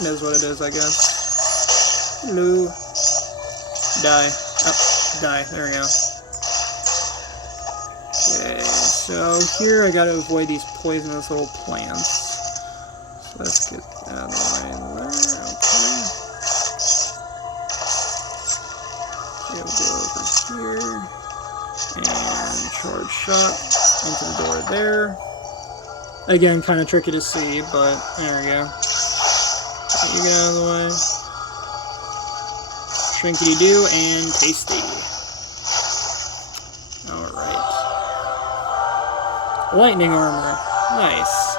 it is what it is, I guess. Hello. Die. Oh, die. There we go. Okay, so here I gotta avoid these poisonous little plants. So let's get out of the way there. over here. And charge shot into the door there. Again, kind of tricky to see, but there we go. Okay, you get out of the way. Shrinkity-doo and tasty. Alright. Lightning armor. Nice.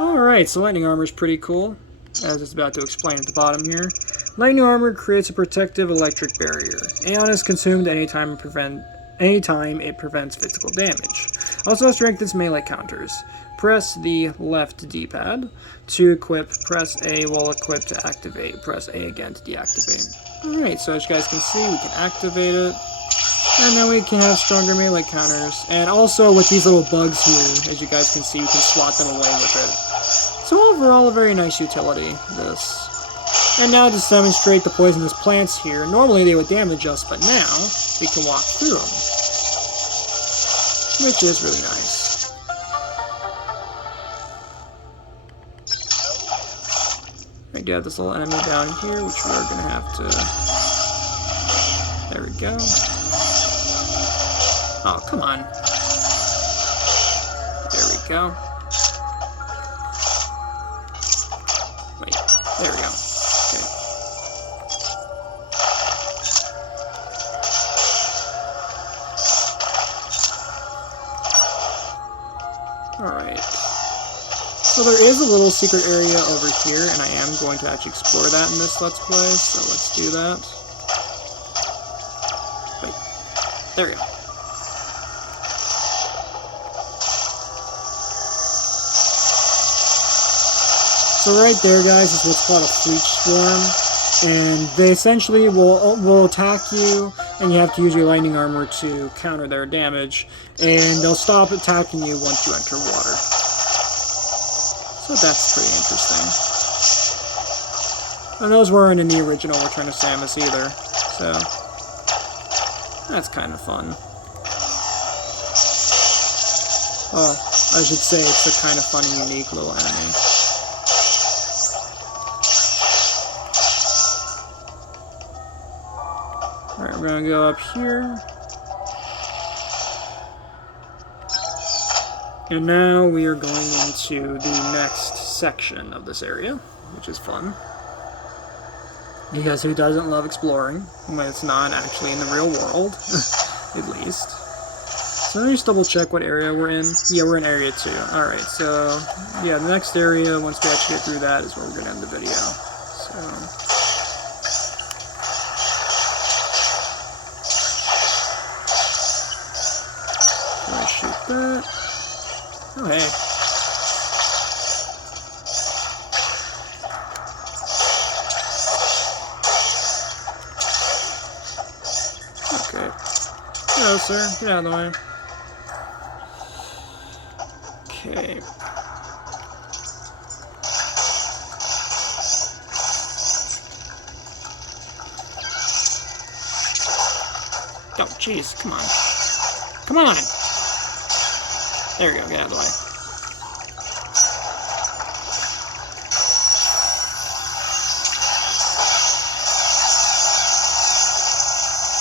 Alright, so lightning armor is pretty cool, as it's about to explain at the bottom here. Lightning armor creates a protective electric barrier. Aeon is consumed anytime it prevents physical damage. Also strengthens melee counters. Press the left D-pad to equip, press A while equipped to activate, press A again to deactivate. Alright, so as you guys can see, we can activate it, and then we can have stronger melee counters. And also with these little bugs here, as you guys can see, you can swat them away with it. So overall, a very nice utility, this. And now to demonstrate the poisonous plants here, normally they would damage us, but now we can walk through them, which is really nice. I do have this little enemy down here, which we are going to have to... There we go. Oh, come on. There we go. Wait, there we go. Okay. Alright. So there is a little secret area over here, and I am going to actually explore that in this Let's Play, so let's do that. Wait, there we go. So right there, guys, is what's called a Fleece Swarm, and they essentially will attack you, and you have to use your lightning armor to counter their damage, and they'll stop attacking you once you enter water. So that's pretty interesting. And those weren't in the original Return of Samus either, so that's kind of fun. Well, I should say it's a kind of funny, unique little enemy. Alright, we're gonna go up here. And now we are going into the next section of this area, which is fun. Because who doesn't love exploring when it's not actually in the real world, at least. So let me just double check what area we're in. Yeah, we're in area 2. Alright, so yeah, the next area, once we actually get through that, is where we're going to end the video. So... Can I shoot that? Oh, hey. Okay. Hello, sir. Get out of the way. Okay. Oh, jeez. Come on. Come on! There we go. Get out of the way.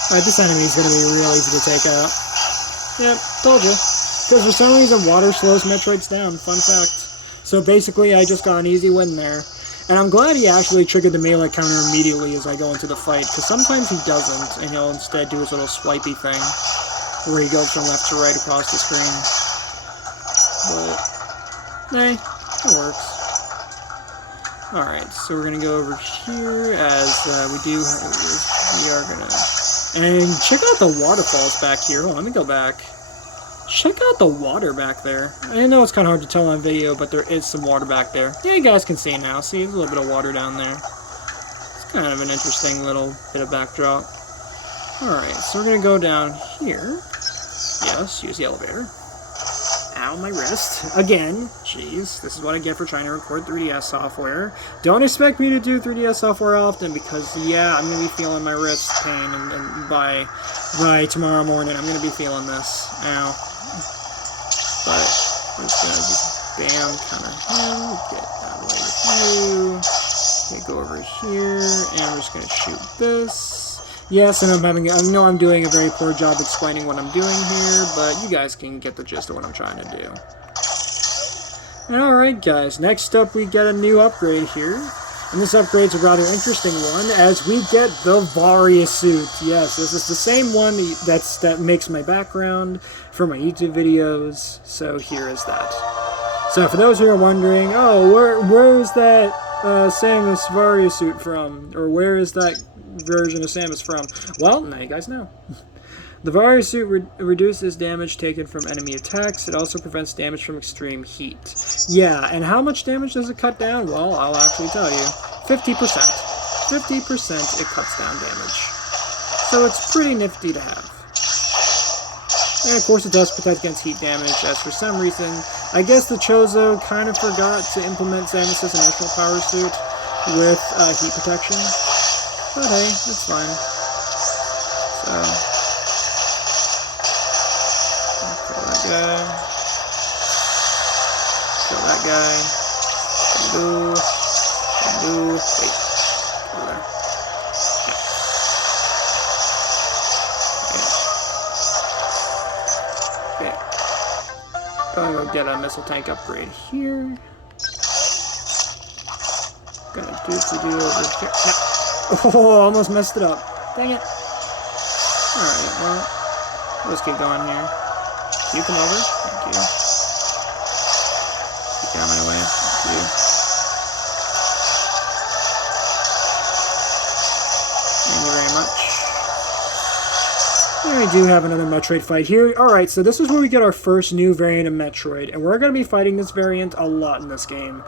Alright, this enemy is going to be real easy to take out. Yep, told you. Because for some reason, water slows Metroids down. Fun fact. So basically, I just got an easy win there. And I'm glad he actually triggered the melee counter immediately as I go into the fight, because sometimes he doesn't, and he'll instead do his little swipey thing, where he goes from left to right across the screen. But, hey, it works. Alright, so we're going to go over here, as we are going to... And check out the waterfalls back here. Hold on, let me go back. Check out the water back there. I know it's kind of hard to tell on video, but there is some water back there. Yeah, you guys can see it now. See, there's a little bit of water down there. It's kind of an interesting little bit of backdrop. Alright, so we're going to go down here. Yes, use the elevator. Ow, my wrist. Again. Jeez, this is what I get for trying to record 3DS software. Don't expect me to do 3DS software often, because, yeah, I'm going to be feeling my wrist pain, and by tomorrow morning, I'm going to be feeling this. Ow. But I'm just gonna just bam, counter him, get out of the way with you. Okay, go over here, and we're just gonna shoot this. Yes, and I know I'm doing a very poor job explaining what I'm doing here, but you guys can get the gist of what I'm trying to do. Alright guys, next up we get a new upgrade here. And this upgrade's a rather interesting one, as we get the Varia suit. Yes, this is the same one that makes my background for my YouTube videos, so here is that. So for those who are wondering, oh, where is that Samus Varia suit from? Or where is that version of Samus from? Well, now you guys know. The Varia suit reduces damage taken from enemy attacks. It also prevents damage from extreme heat. Yeah, and how much damage does it cut down? Well, I'll actually tell you. 50%. 50% it cuts down damage. So it's pretty nifty to have. And of course it does protect against heat damage, as for some reason, I guess the Chozo kind of forgot to implement Samus' initial power suit with heat protection. But hey, that's fine. So... guy. Kill that guy. Hello. Hello. Wait. Over there. Yeah. Okay. Gonna go get a missile tank upgrade here. Gonna do over here. No. Oh, almost messed it up. Dang it. Alright, well, let's keep going here. You come over. Thank you. Get out of my way. Thank you. Thank you very much. And we do have another Metroid fight here. Alright, so this is where we get our first new variant of Metroid. And we're going to be fighting this variant a lot in this game.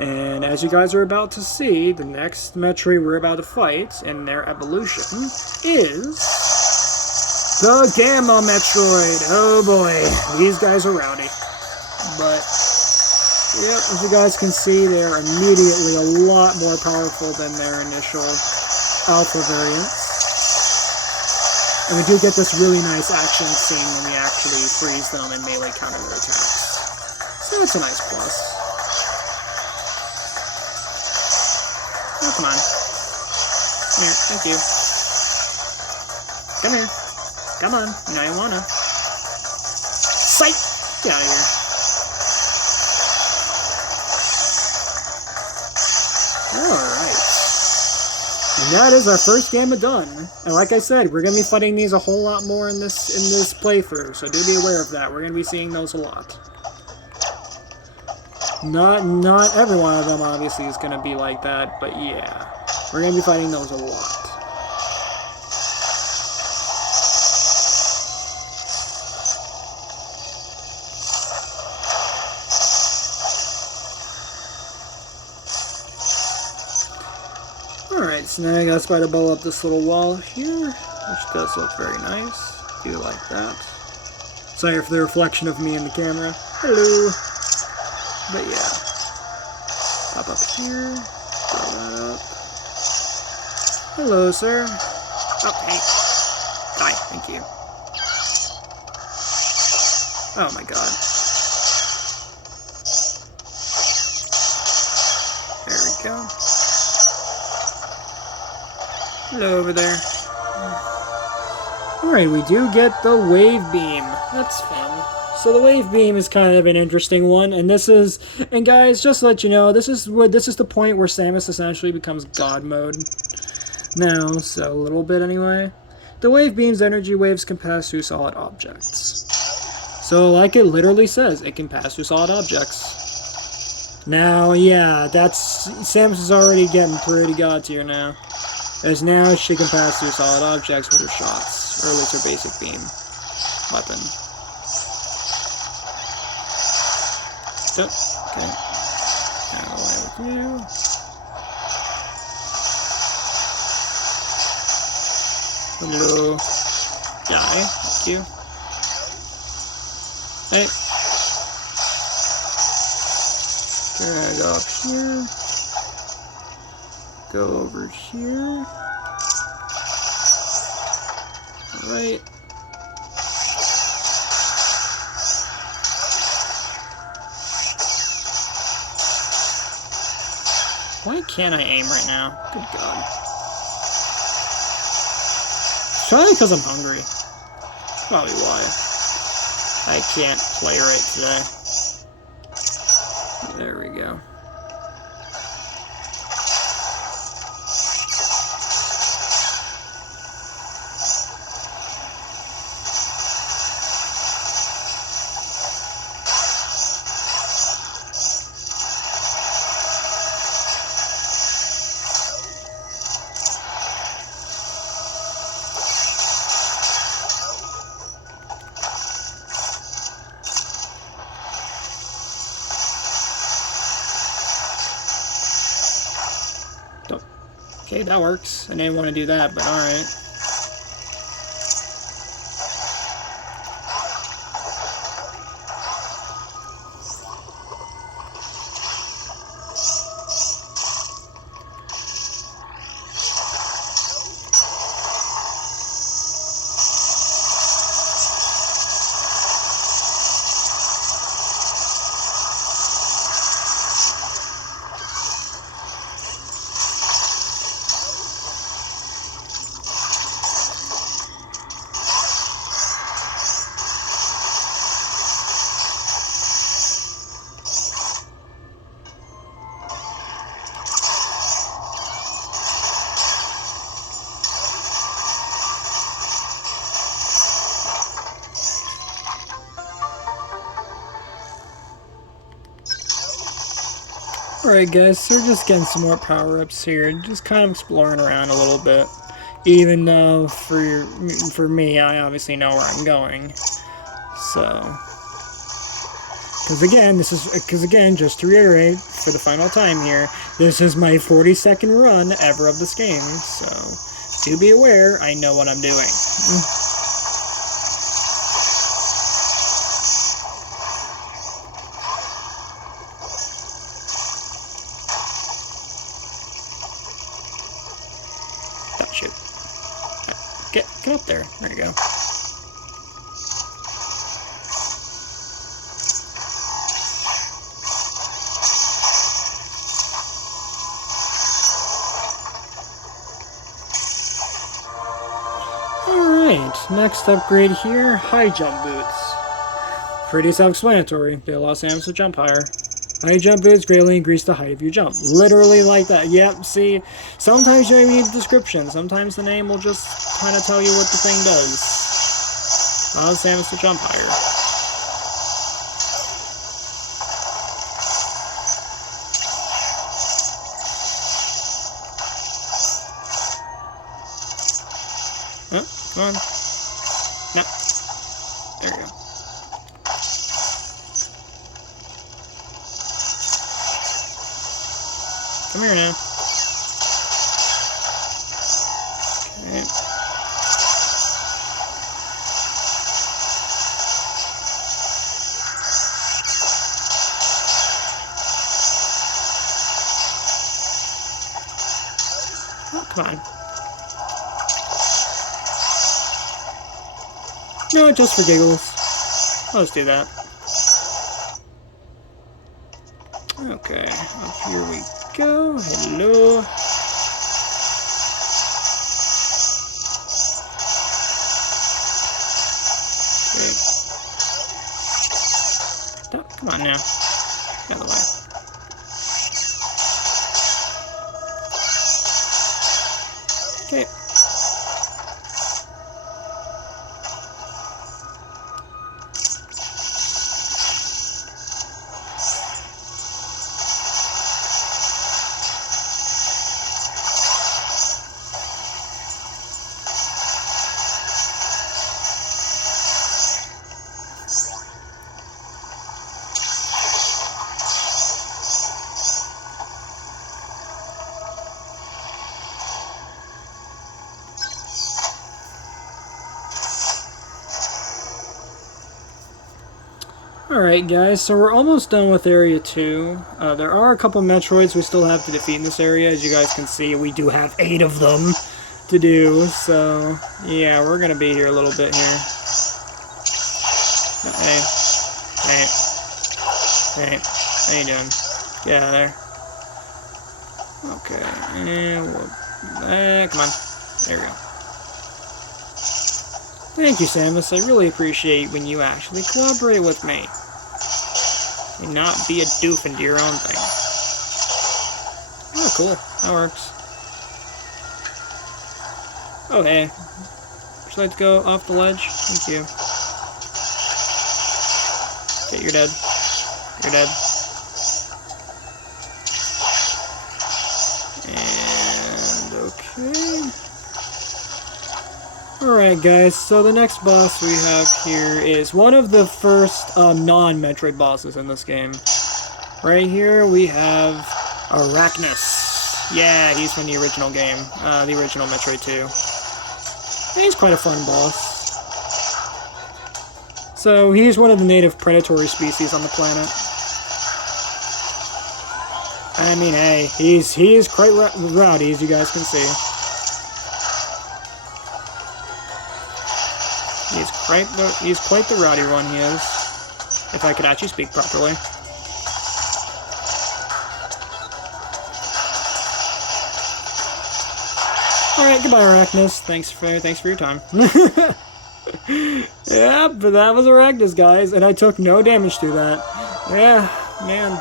And as you guys are about to see, the next Metroid we're about to fight in their evolution is... the Gamma Metroid! Oh boy, these guys are rowdy. But, yeah, as you guys can see, they're immediately a lot more powerful than their initial Alpha variants. And we do get this really nice action scene when we actually freeze them and melee counter their attacks. So that's a nice plus. Oh, come on. Come here, thank you. Come here. Come on, you know you wanna. Sight! Get out of here. Alright. And that is our first Gamma done. And like I said, we're gonna be fighting these a whole lot more in this playthrough, so do be aware of that. We're gonna be seeing those a lot. Not every one of them obviously is gonna be like that, but yeah. We're gonna be fighting those a lot. Alright, so now I gotta spider ball up this little wall here, which does look very nice. Do like that. Sorry for the reflection of me in the camera. Hello! But yeah. Pop up here. Throw that up. Hello, sir. Oh, hey. Die, thank you. Oh my god. There we go. Hello over there. Alright, we do get the Wave Beam. That's fun. So the Wave Beam is kind of an interesting one, and guys, just to let you know, this is the point where Samus essentially becomes God mode. Now, so a little bit anyway. The Wave Beam's energy waves can pass through solid objects. So like it literally says, it can pass through solid objects. Now, yeah, Samus is already getting pretty god tier now. As now she can pass through solid objects with her shots, or at least her basic beam weapon. So, okay. Now away with you. Hello. Die. Thank you. Hey. Okay, go up here. Go over here. Alright. Why can't I aim right now? Good God. probably because I'm hungry. Probably why I can't play right today. There we go. Okay, that works. I didn't want to do that, but alright. Alright guys, so we're just getting some more power-ups here, just kind of exploring around a little bit. Even though, for me, I obviously know where I'm going. So... Because again, just to reiterate, for the final time here, this is my 42nd run ever of this game, so do be aware, I know what I'm doing. Get up there. There you go. Alright, next upgrade here, high jump boots. Pretty self-explanatory. They allow Samus to jump higher. High jump boots greatly increase the height of your jump. Literally like that. Yep, see, sometimes you don't even need a description. Sometimes the name will just kind of tell you what the thing does. Allows Samus to jump higher. Oh, come on. No. There we go. Come here now. Okay. Oh, come on. No, just for giggles. Let's do that. Okay, up here we go. Hello. Okay. Stop. Come on now. Get out of the way. Okay. Alright guys, so we're almost done with Area 2. There are a couple Metroids we still have to defeat in this area. As you guys can see, we do have 8 of them to do, so yeah, we're gonna be here a little bit here. Hey. Hey. How you doing? Get out of there. Okay, and we'll... come on. There we go. Thank you, Samus. I really appreciate when you actually cooperate with me. And not be a doof and do your own thing. Oh, cool. That works. Oh, hey. Would you like to go off the ledge? Thank you. Okay, you're dead. You're dead. And, okay. Alright guys, so the next boss we have here is one of the first non-Metroid bosses in this game. Right here we have Arachnids. Yeah, he's from the original game, the original Metroid 2. And he's quite a fun boss. So he's one of the native predatory species on the planet. I mean, hey, he is quite rowdy, as you guys can see. He's quite the rowdy one, he is. If I could actually speak properly. Alright, goodbye, Arachnids. Thanks for your time. Yeah, but that was Arachnids, guys, and I took no damage through that. Yeah, man.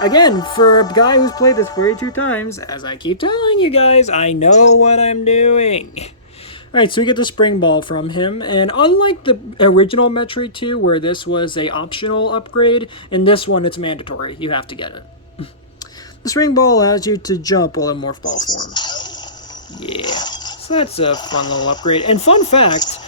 Again, for a guy who's played this 42 times, as I keep telling you guys, I know what I'm doing. Alright, so we get the spring ball from him, and unlike the original Metroid 2, where this was a optional upgrade, in this one it's mandatory. You have to get it. The spring ball allows you to jump while in morph ball form. Yeah, so that's a fun little upgrade. And fun fact,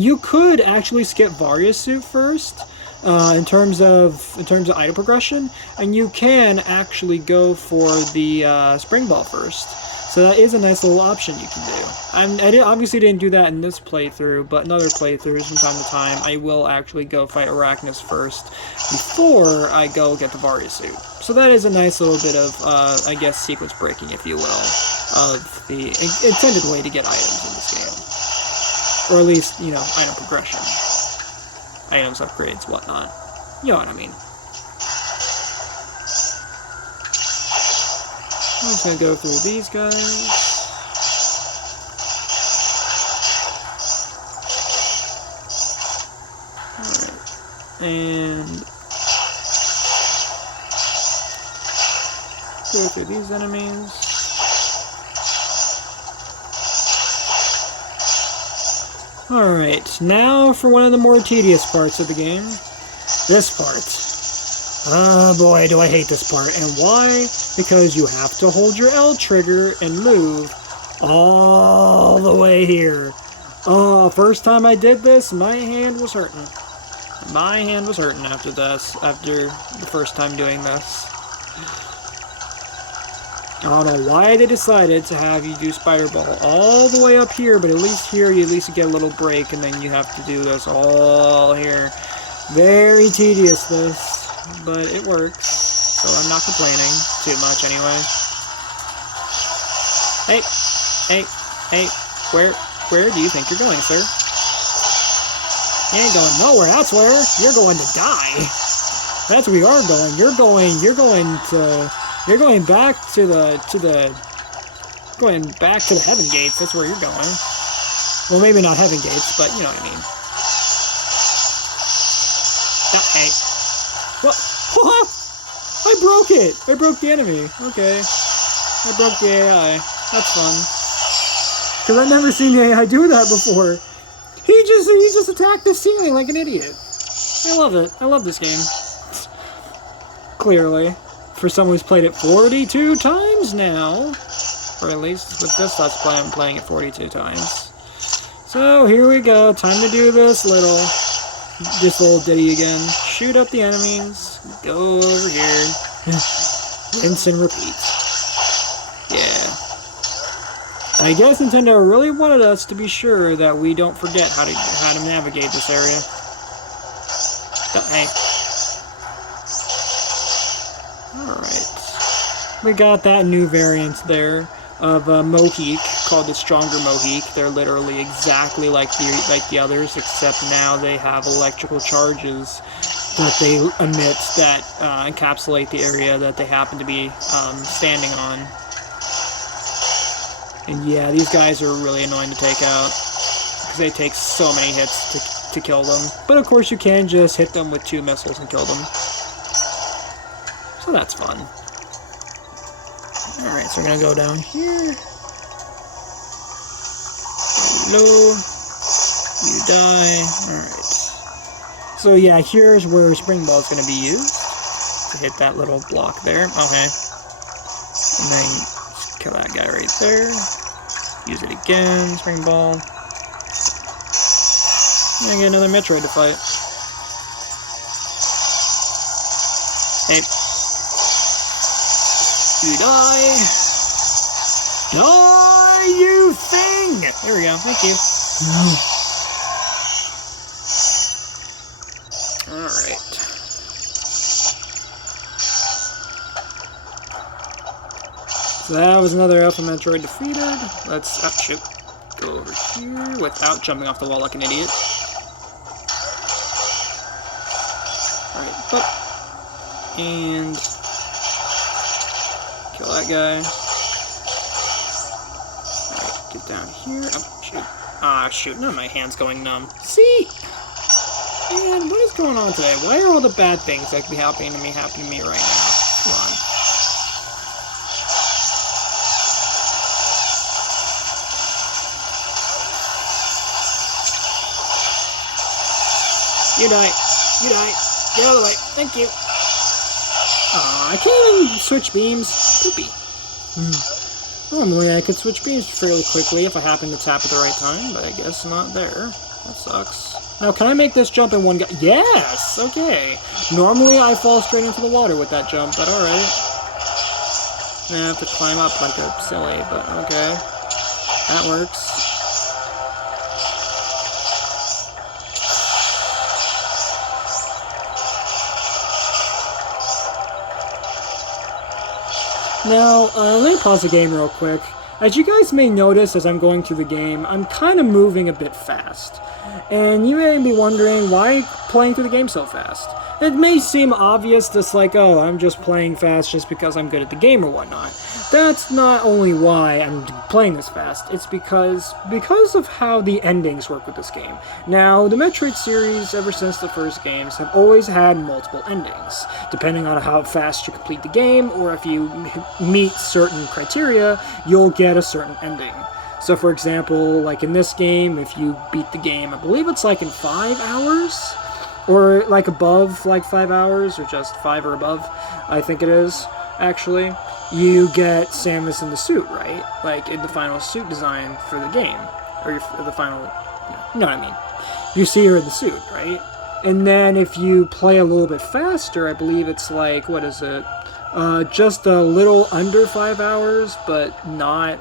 you could actually skip Varia's suit first, in terms of item progression, and you can actually go for the spring ball first. So that is a nice little option you can do. I obviously didn't do that in this playthrough, but in other playthroughs from time to time, I will actually go fight Arachnids first before I go get the Varia suit. So that is a nice little bit of, I guess, sequence breaking, if you will, of the intended way to get items in this game. Or at least, you know, item progression. Items, upgrades, whatnot. You know what I mean. I'm just gonna go through these guys. Alright. And go through these enemies. Alright, now for one of the more tedious parts of the game. This part. Oh boy, do I hate this part. And why? Because you have to hold your L trigger and move all the way here. Oh, first time I did this, my hand was hurting. My hand was hurting after this, after the first time doing this. I don't know why they decided to have you do Spider Ball all the way up here, but at least here you get a little break, and then you have to do this all here. Very tedious, this, but it works, so I'm not complaining too much anyway. Hey, where do you think you're going, sir? You ain't going nowhere, that's where. You're going to die. That's where you are going. You're going back to the Heaven Gates. That's where you're going. Well, maybe not Heaven Gates, but you know what I mean. Hey. What? I broke it! I broke the enemy. Okay. I broke the AI. That's fun. Because I've never seen the AI do that before. He just attacked the ceiling like an idiot. I love it. I love this game. Clearly. For someone who's played it 42 times now. Or at least with this Let's Play, I'm playing it 42 times. So, here we go. Time to do this little ditty again. Shoot up the enemies. Go over here. Rinse and repeat. Yeah. I guess Nintendo really wanted us to be sure that we don't forget how to navigate this area. Hey. Alright. We got that new variant there of Mohic called the Stronger Mohic. They're literally exactly like the others, except now they have electrical charges that they emit that encapsulate the area that they happen to be standing on. And yeah, these guys are really annoying to take out. because they take so many hits to kill them. But of course you can just hit them with 2 missiles and kill them. So that's fun. Alright, so we're gonna go down here. Hello. You die. Alright. So yeah, here's where Spring Ball is gonna be used. To hit that little block there. Okay. And then kill that guy right there. Use it again, Spring Ball. And get another Metroid to fight. Hey. You die. Die, you thing! There we go, thank you. Alright. So that was another Alpha Metroid defeated. Let's, oh shoot, go over here without jumping off the wall like an idiot. Alright, but, and kill that guy. Alright, get down here. Oh, shoot. Ah, shoot, now my hand's going numb. See? Man, what is going on today? Why are all the bad things that could be happening to me right now? Come on. You die. You die. Get out of the way. Thank you. Aw, I can't even switch beams. Poopy. Normally I could switch beams fairly quickly if I happen to tap at the right time, but I guess not there. That sucks. Now, can I make this jump in one go? Yes! Okay. Normally I fall straight into the water with that jump, but alright. I have to climb up like a silly, but okay. That works. Now, let me pause the game real quick. As you guys may notice as I'm going through the game, I'm kind of moving a bit fast. And you may be wondering, why playing through the game so fast? It may seem obvious, just like, oh, I'm just playing fast just because I'm good at the game or whatnot. That's not only why I'm playing this fast, it's because of how the endings work with this game. Now, the Metroid series, ever since the first games, have always had multiple endings. Depending on how fast you complete the game, or if you meet certain criteria, you'll get a certain ending. So for example, like in this game, if you beat the game, I believe it's like in 5 hours? Or like above like 5 hours, or just 5 or above, I think it is, actually. You get Samus in the suit, right? Like in the final suit design for the game. Or the final, you know what I mean. You see her in the suit, right? And then if you play a little bit faster, I believe it's like, what is it? Just a little under 5 hours, but not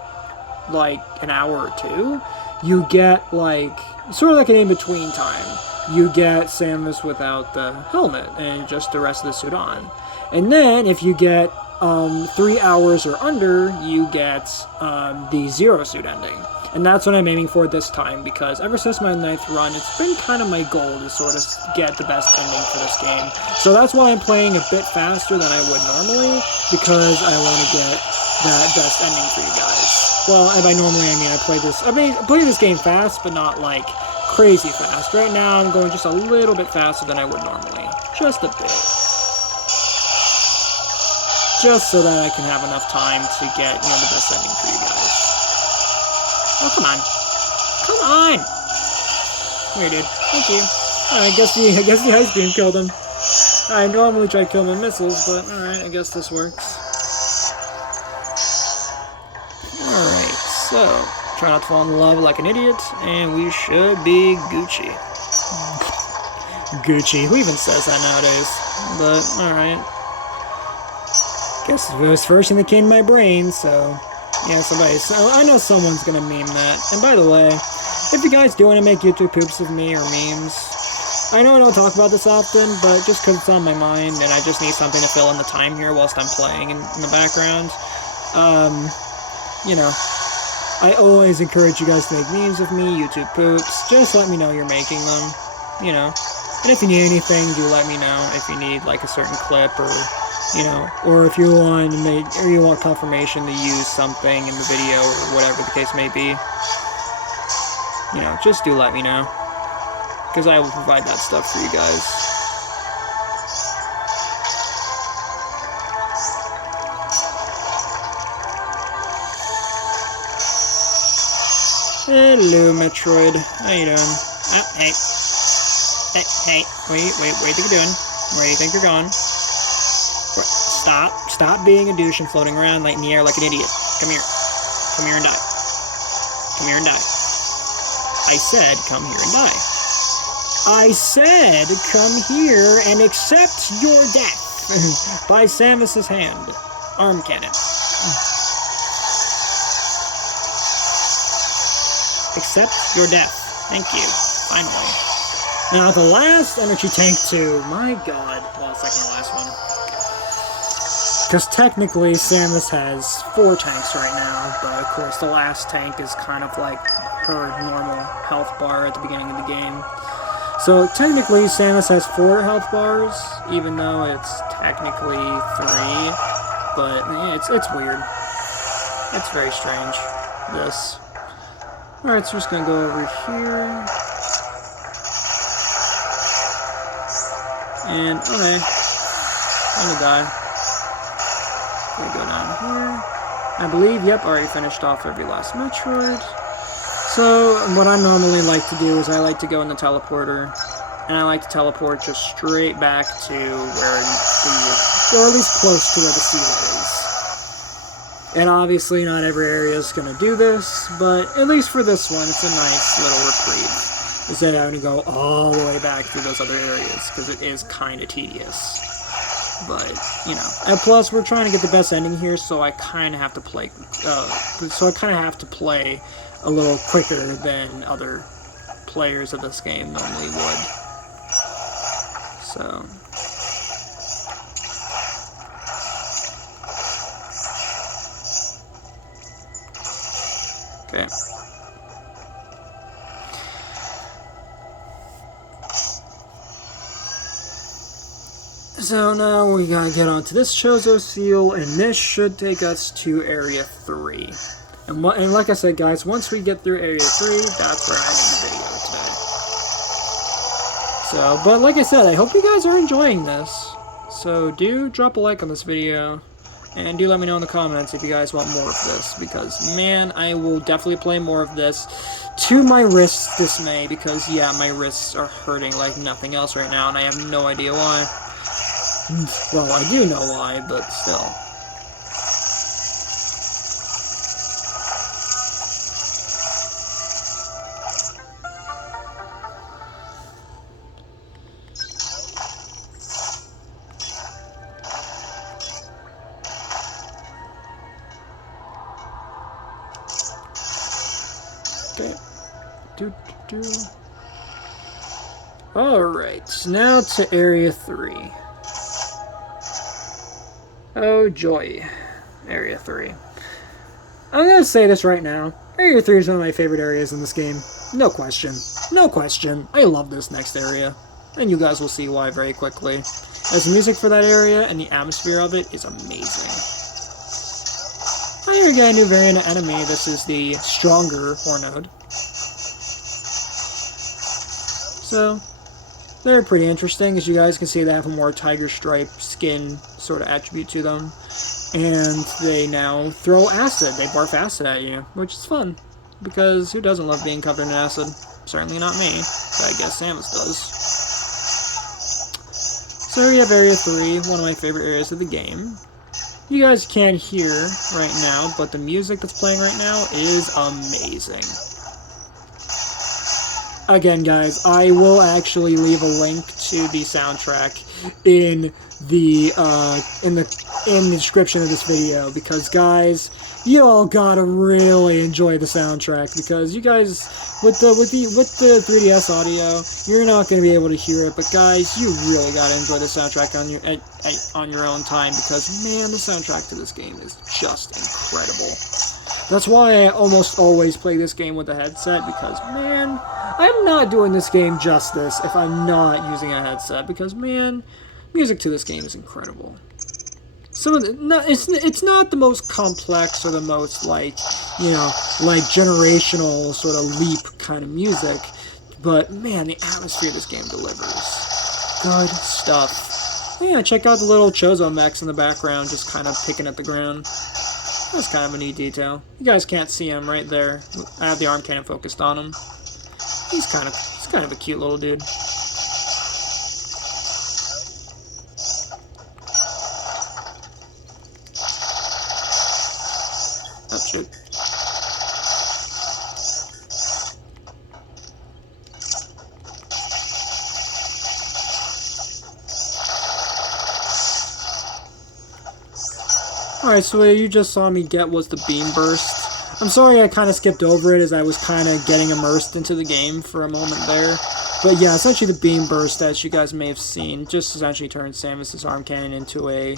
like an hour or 2. You get like, sort of like an in-between time. You get Samus without the helmet and just the rest of the suit on. And then if you get 3 hours or under, you get the Zero Suit ending. And that's what I'm aiming for this time, because ever since my 9th run, it's been kind of my goal to sort of get the best ending for this game. So that's why I'm playing a bit faster than I would normally, because I want to get that best ending for you guys. Well, and by normally I mean I play this game fast, but not like crazy fast. Right now I'm going just a little bit faster than I would normally. Just a bit. Just so that I can have enough time to get, you know, the best ending for you guys. Oh, come on. Come on! Here, dude. Thank you. I guess the ice beam killed him. I normally try to kill him with missiles, but alright, I guess this works. Alright, so try not to fall in love like an idiot, and we should be Gucci. Gucci, who even says that nowadays? But, alright. Guess it was first thing that came to my brain, so yeah, I know someone's gonna meme that. And by the way, if you guys do want to make YouTube poops of me or memes, I know I don't talk about this often, but just because it's on my mind and I just need something to fill in the time here whilst I'm playing in the background, you know, I always encourage you guys to make memes of me, YouTube poops. Just let me know you're making them, you know. And if you need anything, do let me know. If you need like a certain clip, or you know, or if you want confirmation to use something in the video or whatever the case may be. you know, just do let me know. Because I will provide that stuff for you guys. Hello, Metroid. How you doing? Oh, hey. Hey. Wait, what do you think you're doing? Where do you think you're going? Stop being a douche and floating around like in the air like an idiot. Come here. Come here and die. Come here and die. I said, come here and die. I said, come here and accept your death by Samus's hand. Arm cannon. Accept your death. Thank you. Finally. Now, the last energy tank too. My god. Well, second to last one. Because technically, Samus has 4 tanks right now, but of course the last tank is kind of like her normal health bar at the beginning of the game. So technically, Samus has 4 health bars, even though it's technically 3. But yeah, it's weird. It's very strange. This. Alright, so we're just gonna go over here. And, okay. I'm gonna die. Gonna go down here. I believe, yep, already finished off every last Metroid. So, what I normally like to do is I like to go in the teleporter, and I like to teleport just straight back to where or at least close to where the seal is. And obviously not every area is going to do this, but at least for this one, it's a nice little reprieve. Instead of having to go all the way back through those other areas, because it is kind of tedious. But, you know. And plus, we're trying to get the best ending here, so I kind of have to play, a little quicker than other players of this game normally would. So... okay. So now we gotta get onto this Chozo Seal, and this should take us to Area 3. And like I said, guys, once we get through Area 3, that's where I'm in the video today. So, but like I said, I hope you guys are enjoying this. So do drop a like on this video. And do let me know in the comments if you guys want more of this, because, man, I will definitely play more of this to my wrist's dismay, because, yeah, my wrists are hurting like nothing else right now, and I have no idea why. Well, I do know why, but still. Okay. Alright, now to Area 3. Oh joy. Area 3. I'm gonna say this right now. Area 3 is one of my favorite areas in this game. No question. No question. I love this next area. And you guys will see why very quickly. As the music for that area and the atmosphere of it is amazing. Here we got a new variant of enemy. This is the Stronger Mohic. So, they're pretty interesting. As you guys can see, they have a more tiger stripe skin sort of attribute to them. And they now throw acid. They barf acid at you, which is fun. Because who doesn't love being covered in acid? Certainly not me, but I guess Samus does. So we have Area 3, one of my favorite areas of the game. You guys can't hear right now, but the music that's playing right now is amazing. Again, guys, I will actually leave a link to the soundtrack in the description of this video, because, guys, you all gotta really enjoy the soundtrack, because you guys, with the 3DS audio, you're not gonna be able to hear it, but guys, you really gotta enjoy the soundtrack on your own time, because, man, the soundtrack to this game is just incredible. That's why I almost always play this game with a headset, because, man, I'm not doing this game justice if I'm not using a headset, because, man, music to this game is incredible. some of the, no, it's not the most complex or the most like, you know, like generational sort of leap kind of music, but man, the atmosphere this game delivers. Good stuff. Yeah, check out the little Chozo mechs in the background, just kind of picking at the ground. That's kind of a neat detail. You guys can't see him right there. I have the arm cannon focused on him. He's kind of a cute little dude. Oh shoot. Alright, so what you just saw me get was the beam burst. I'm sorry I kind of skipped over it as I was kind of getting immersed into the game for a moment there. But yeah, essentially the beam burst, as you guys may have seen, just essentially turns Samus's arm cannon into a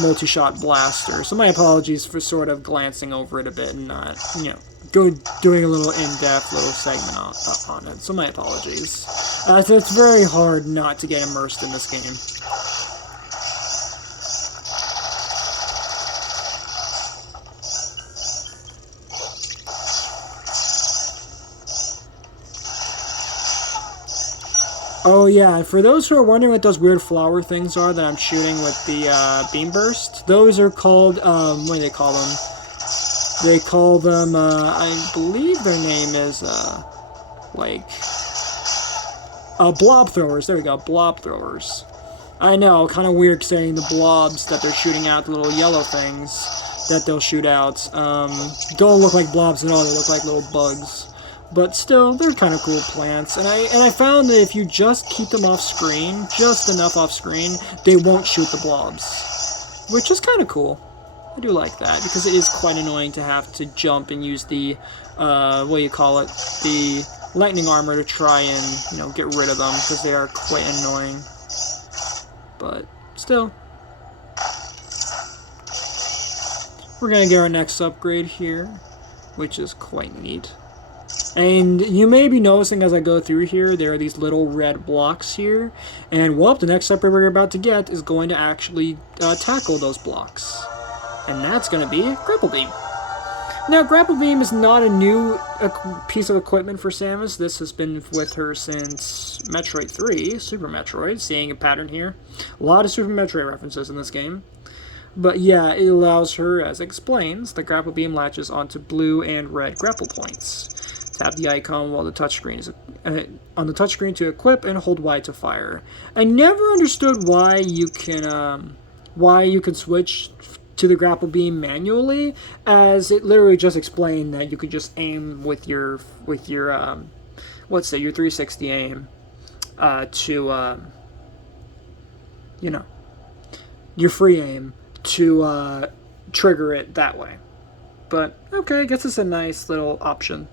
multi-shot blaster. So my apologies for sort of glancing over it a bit and not, you know, doing a little in-depth little segment on it. So my apologies. So it's very hard not to get immersed in this game. Oh yeah, for those who are wondering what those weird flower things are that I'm shooting with the beam burst, those are called, what do they call them? They call them, I believe their name is, Blob Throwers. There we go, Blob Throwers. I know, kind of weird saying the blobs that they're shooting out, the little yellow things that they'll shoot out. Don't look like blobs at all, they look like little bugs. But still, they're kind of cool plants, and I found that if you just keep them off screen, just enough off screen, they won't shoot the blobs, which is kind of cool. I do like that, because it is quite annoying to have to jump and use the, what do you call it, the lightning armor to try and, you know, get rid of them, because they are quite annoying. But still, we're gonna get our next upgrade here, which is quite neat. And you may be noticing as I go through here, there are these little red blocks here. And, well, the next upgrade we're about to get is going to actually tackle those blocks. And that's going to be Grapple Beam. Now, Grapple Beam is not a new piece of equipment for Samus. This has been with her since Metroid 3, Super Metroid, seeing a pattern here. A lot of Super Metroid references in this game. But yeah, it allows her, as it explains, the Grapple Beam latches onto blue and red grapple points. Tap the icon while the touchscreen is on the touchscreen to equip and hold Y to fire. I never understood why you can switch to the Grapple Beam manually, as it literally just explained that you could just aim with your let's say your 360 aim to you know, your free aim to trigger it that way. But okay, I guess it's a nice little option.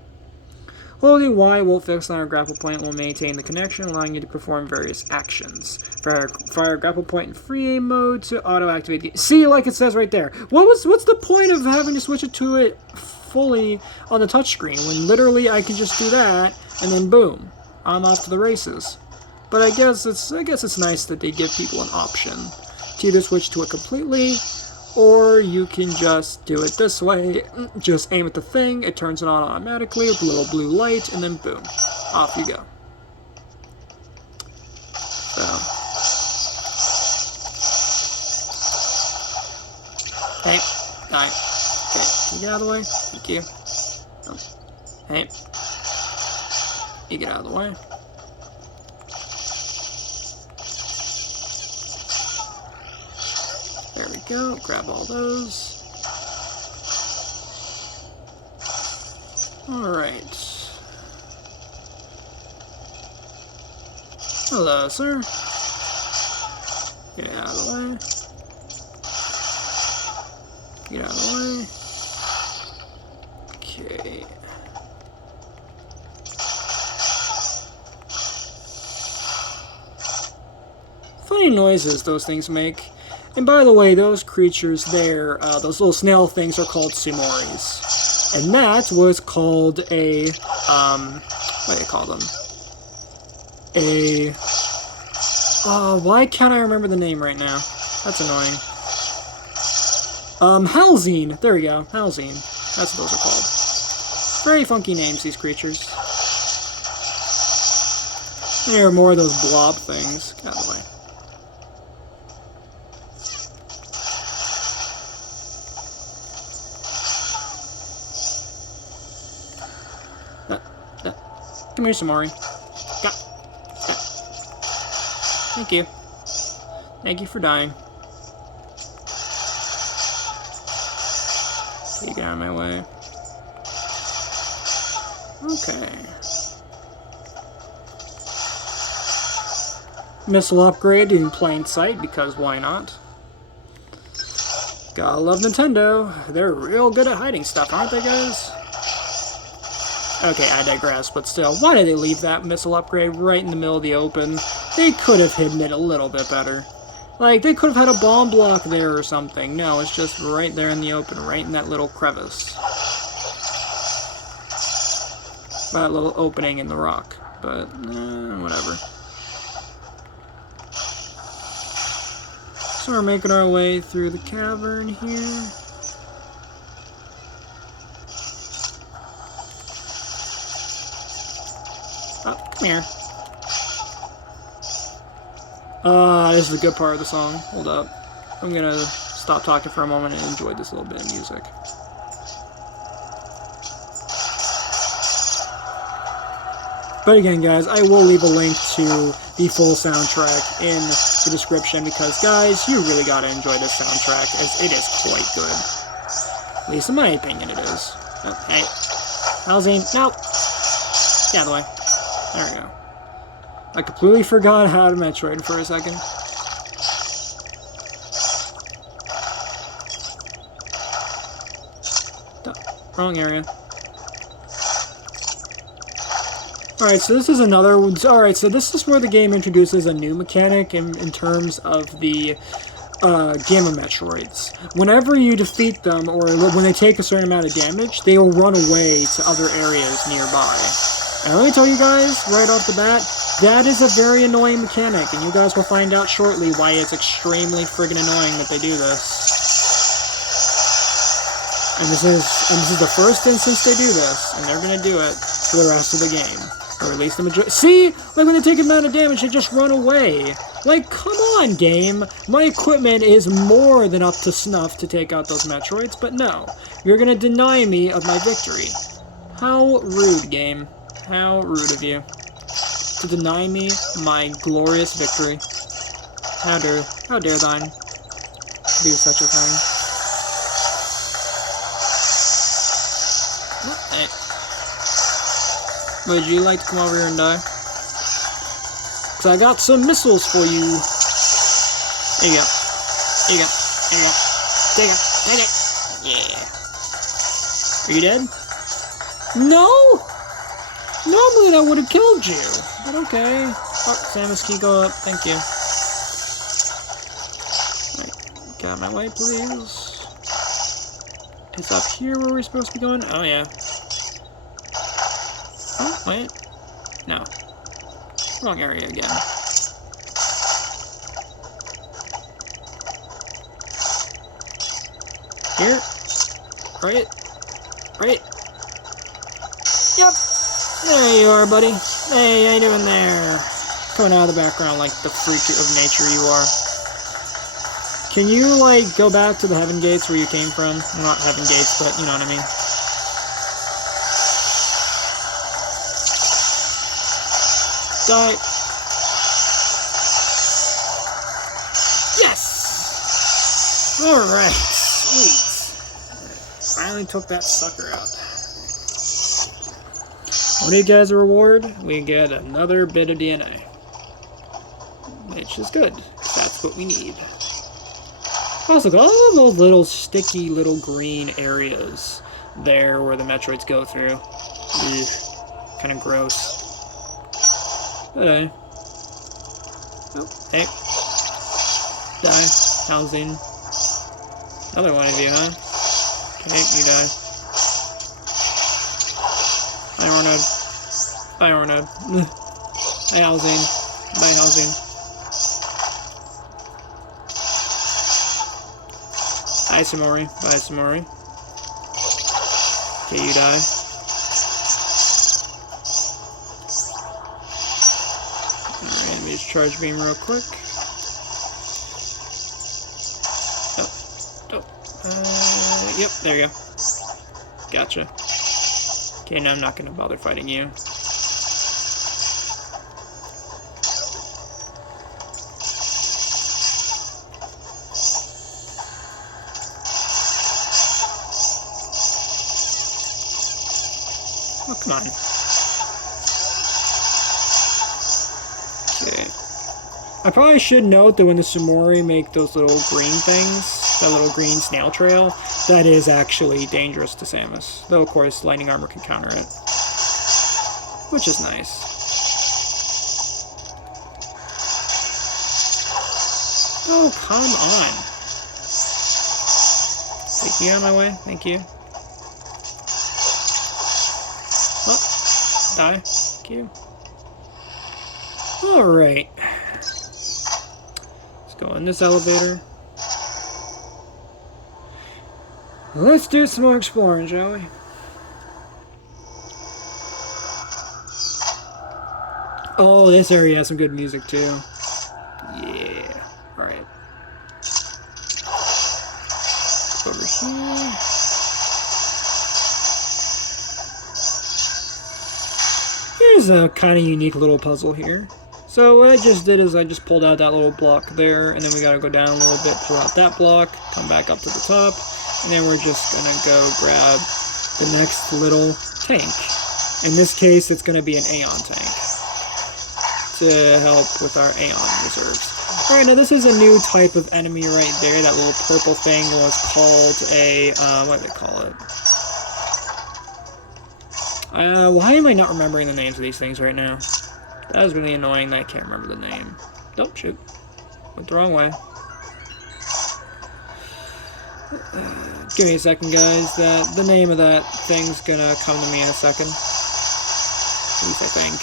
Holding Y while fixed on our grapple point will maintain the connection, allowing you to perform various actions. Fire grapple point in free aim mode to auto-activate. See, like it says right there. What's the point of having to switch it to it fully on the touchscreen when literally I can just do that and then boom, I'm off to the races. But I guess it's nice that they give people an option to either switch to it completely, or you can just do it this way. Just aim at the thing, it turns it on automatically with a little blue light, and then boom, off you go. So, hey, die. Okay, can you get out of the way? Thank you. Oh. Hey, you get out of the way. There we go, grab all those. Alright. Hello, sir. Get out of the way. Get out of the way. Okay. Funny noises those things make. And by the way, those creatures there, those little snail things are called Sumoris. And that was called a, what do you call them? Why can't I remember the name right now? That's annoying. Halzine. There we go. Halzine. That's what those are called. Very funky names, these creatures. There are more of those blob things. Get out of the way. Come here, Samori. Thank you. Thank you for dying. You get out of my way. Okay. Missile upgrade in plain sight, because why not? Gotta love Nintendo. They're real good at hiding stuff, aren't they, guys? Okay, I digress, but still, why did they leave that missile upgrade right in the middle of the open? They could have hidden it a little bit better. Like, they could have had a bomb block there or something. No, it's just right there in the open, right in that little crevice. That little opening in the rock. But, whatever. So we're making our way through the cavern here. Oh, come here. This is the good part of the song. Hold up. I'm gonna stop talking for a moment and enjoy this little bit of music. But again, guys, I will leave a link to the full soundtrack in the description because, guys, you really gotta enjoy this soundtrack as it is quite good. At least in my opinion it is. Oh, hey. Halzine. Nope. Get out of the way. There we go. I completely forgot how to Metroid for a second. Wrong area. Alright, so this is another... Alright, so this is where the game introduces a new mechanic in terms of the game of Metroids. Whenever you defeat them, or when they take a certain amount of damage, they will run away to other areas nearby. And let me tell you guys, right off the bat, that is a very annoying mechanic, and you guys will find out shortly why it's extremely friggin' annoying that they do this. And this is the first instance they do this, and they're gonna do it for the rest of the game. Or at least the majority. See? Like when they take a amount of damage, they just run away. Like, come on, game. My equipment is more than up to snuff to take out those Metroids, but no. You're gonna deny me of my victory. How rude, game. How rude of you. To deny me my glorious victory. How dare thine do such a thing. Hey. Would you like to come over here and die? Because I got some missiles for you. There you go. There you go. There you go. Take it. Take it. Yeah. Are you dead? No? Normally that would have killed you. But okay. Oh, Samus, can you go up? Thank you. Alright. Get out of my way, please. It's up here where we're supposed to be going? Oh, yeah. Oh, wait. No. Wrong area again. Here? Right? Right? Yep! There you are, buddy. Hey, how you doing there? Coming out of the background like the freak of nature you are. Can you, like, go back to the Heaven Gates where you came from? Well, not Heaven Gates, but you know what I mean. Die. Yes! Alright, sweet. Finally took that sucker out. What do you guys reward? We get another bit of DNA. Which is good. That's what we need. Also, got all of those little sticky little green areas there where the Metroids go through. Kind of gross. But hey. Oh, hey. Die. Housing. Another one of you, huh? Okay, you die. Bye, Arachnids. Bye, Arachnids. Bye, housing. Bye, housing. Bye, Samori. Bye, Samori. Okay, you die. Alright, let me just charge beam real quick. Yep, there you go. Gotcha. Okay, now I'm not gonna bother fighting you. Oh, come on. Okay. I probably should note that when the Sumori make those little green things, that little green snail trail, that is actually dangerous to Samus. Though, of course, lightning armor can counter it. Which is nice. Oh, come on. Take you out of my way. Thank you. Oh, die. Thank you. Alright. Let's go in this elevator. Let's do some more exploring, shall we? Oh, this area has some good music, too. Yeah. Alright. Over here. Here's a kind of unique little puzzle here. So what I just did is I just pulled out that little block there, and then we gotta go down a little bit, pull out that block, come back up to the top, and then we're just gonna go grab the next little tank. In this case, it's gonna be an Aeon Tank to help with our Aeon reserves. Alright, now this is a new type of enemy right there. That little purple thing was called a, what do they call it? Why am I not remembering the names of these things right now? That was really annoying that I can't remember the name. Don't shoot. Went the wrong way. Give me a second, guys. The name of that thing's gonna come to me in a second. At least I think.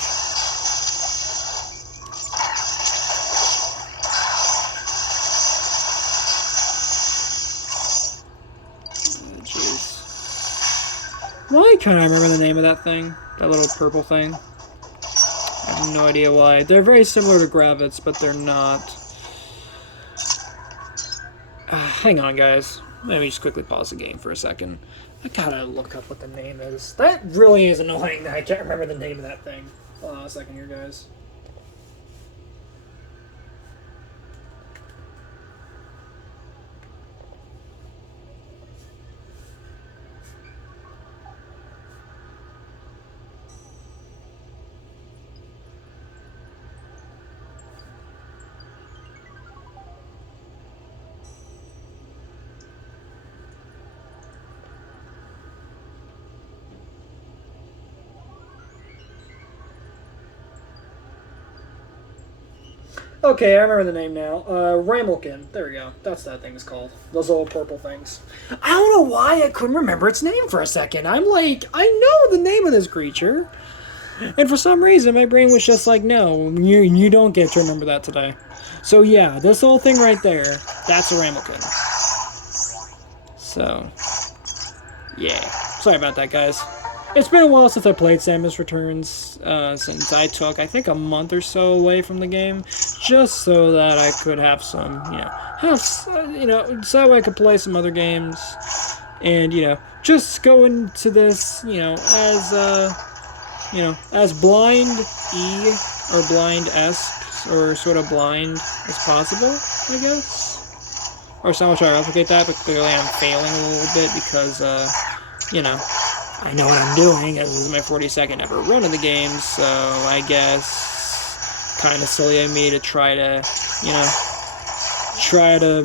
Jeez. Why can't I remember the name of that thing? That little purple thing? I have no idea why. They're very similar to Gravits, but they're not. Hang on, guys. Let me just quickly pause the game for a second. I gotta look up what the name is. That really is annoying that I can't remember the name of that thing. Hold on a second here, guys. Okay, I remember the name now. Rammelkin. There we go. That's that thing is called. Those little purple things. I don't know why I couldn't remember its name for a second. I'm like, I know the name of this creature. And for some reason, my brain was just like, no, you don't get to remember that today. So yeah, this little thing right there, that's a Rammelkin. So, yeah. Sorry about that, guys. It's been a while since I played Samus Returns, since I took, I think, a month or so away from the game, just so that I could have some, so that way I could play some other games, and, just go into this, as blind E, or blind-esque, or sort of blind as possible, I guess? Or so much I replicate that, but clearly I'm failing a little bit because, I know what I'm doing, as this is my 42nd ever run of the game, so I guess kind of silly of me to try to try to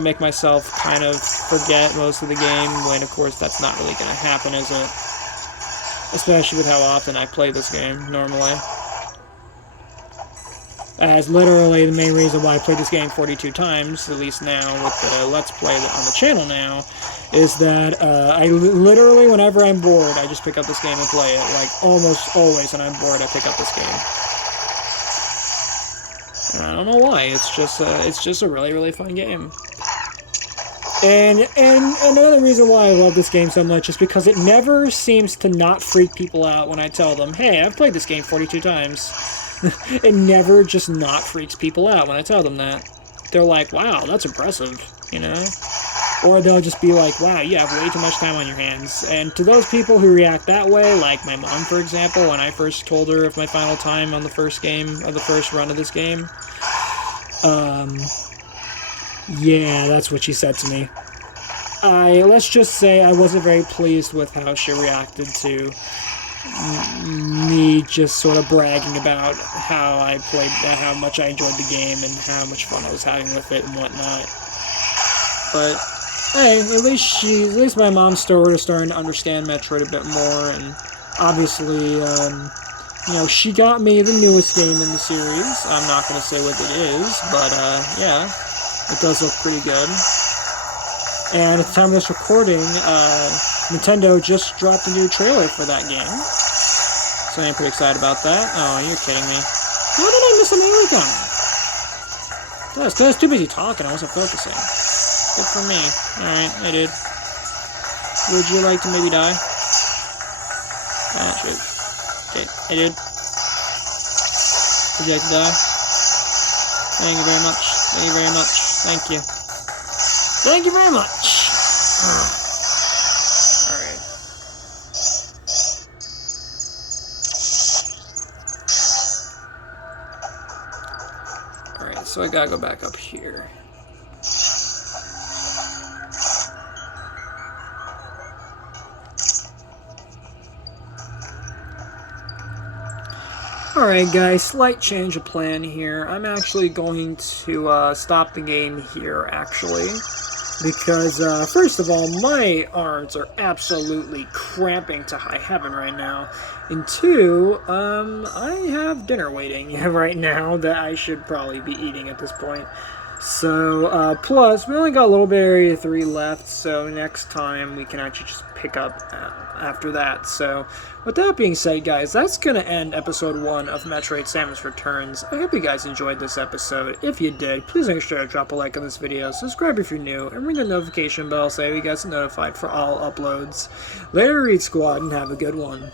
make myself kind of forget most of the game, when of course that's not really going to happen, is it? Especially with how often I play this game, normally. As literally the main reason why I played this game 42 times, at least now, with the Let's Play on the channel now, is that I literally, whenever I'm bored, I just pick up this game and play it. Like, almost always when I'm bored, I pick up this game. And I don't know why, it's just a really, really fun game. And another reason why I love this game so much is because it never seems to not freak people out when I tell them, hey, I've played this game 42 times. It never just not freaks people out when I tell them that. They're like, wow, that's impressive, you know? Or they'll just be like, wow, you have way too much time on your hands. And to those people who react that way, like my mom, for example, when I first told her of my final time on the first game, of the first run of this game, yeah, that's what she said to me. Let's just say I wasn't very pleased with how she reacted to me just sort of bragging about how I played, how much I enjoyed the game and how much fun I was having with it and whatnot. But hey, at least my mom's starting to understand Metroid a bit more, and obviously, you know, she got me the newest game in the series. I'm not gonna say what it is, but yeah, it does look pretty good. And at the time of this recording, Nintendo just dropped a new trailer for that game. So I'm pretty excited about that. Oh, you're kidding me. How did I miss a melee gun? That's because I was too busy talking, I wasn't focusing. Good for me. Alright, I did. Would you like to maybe die? Ah, shoot. Okay, I did. Would you like to die? Thank you very much. Thank you very much. Thank you. Thank you very much. Alright. Alright, so I gotta go back up here. Alright guys, slight change of plan here. I'm actually going to stop the game here, actually. Because, first of all, my arms are absolutely cramping to high heaven right now. And two, I have dinner waiting right now that I should probably be eating at this point. So, plus, we only got a little bit of Area 3 left, so next time we can actually just pick up after that. So, with that being said, guys, that's going to end episode 1 of Metroid Samus Returns. I hope you guys enjoyed this episode. If you did, please make sure to drop a like on this video, subscribe if you're new, and ring the notification bell so you guys are notified for all uploads. Later, Read Squad, and have a good one.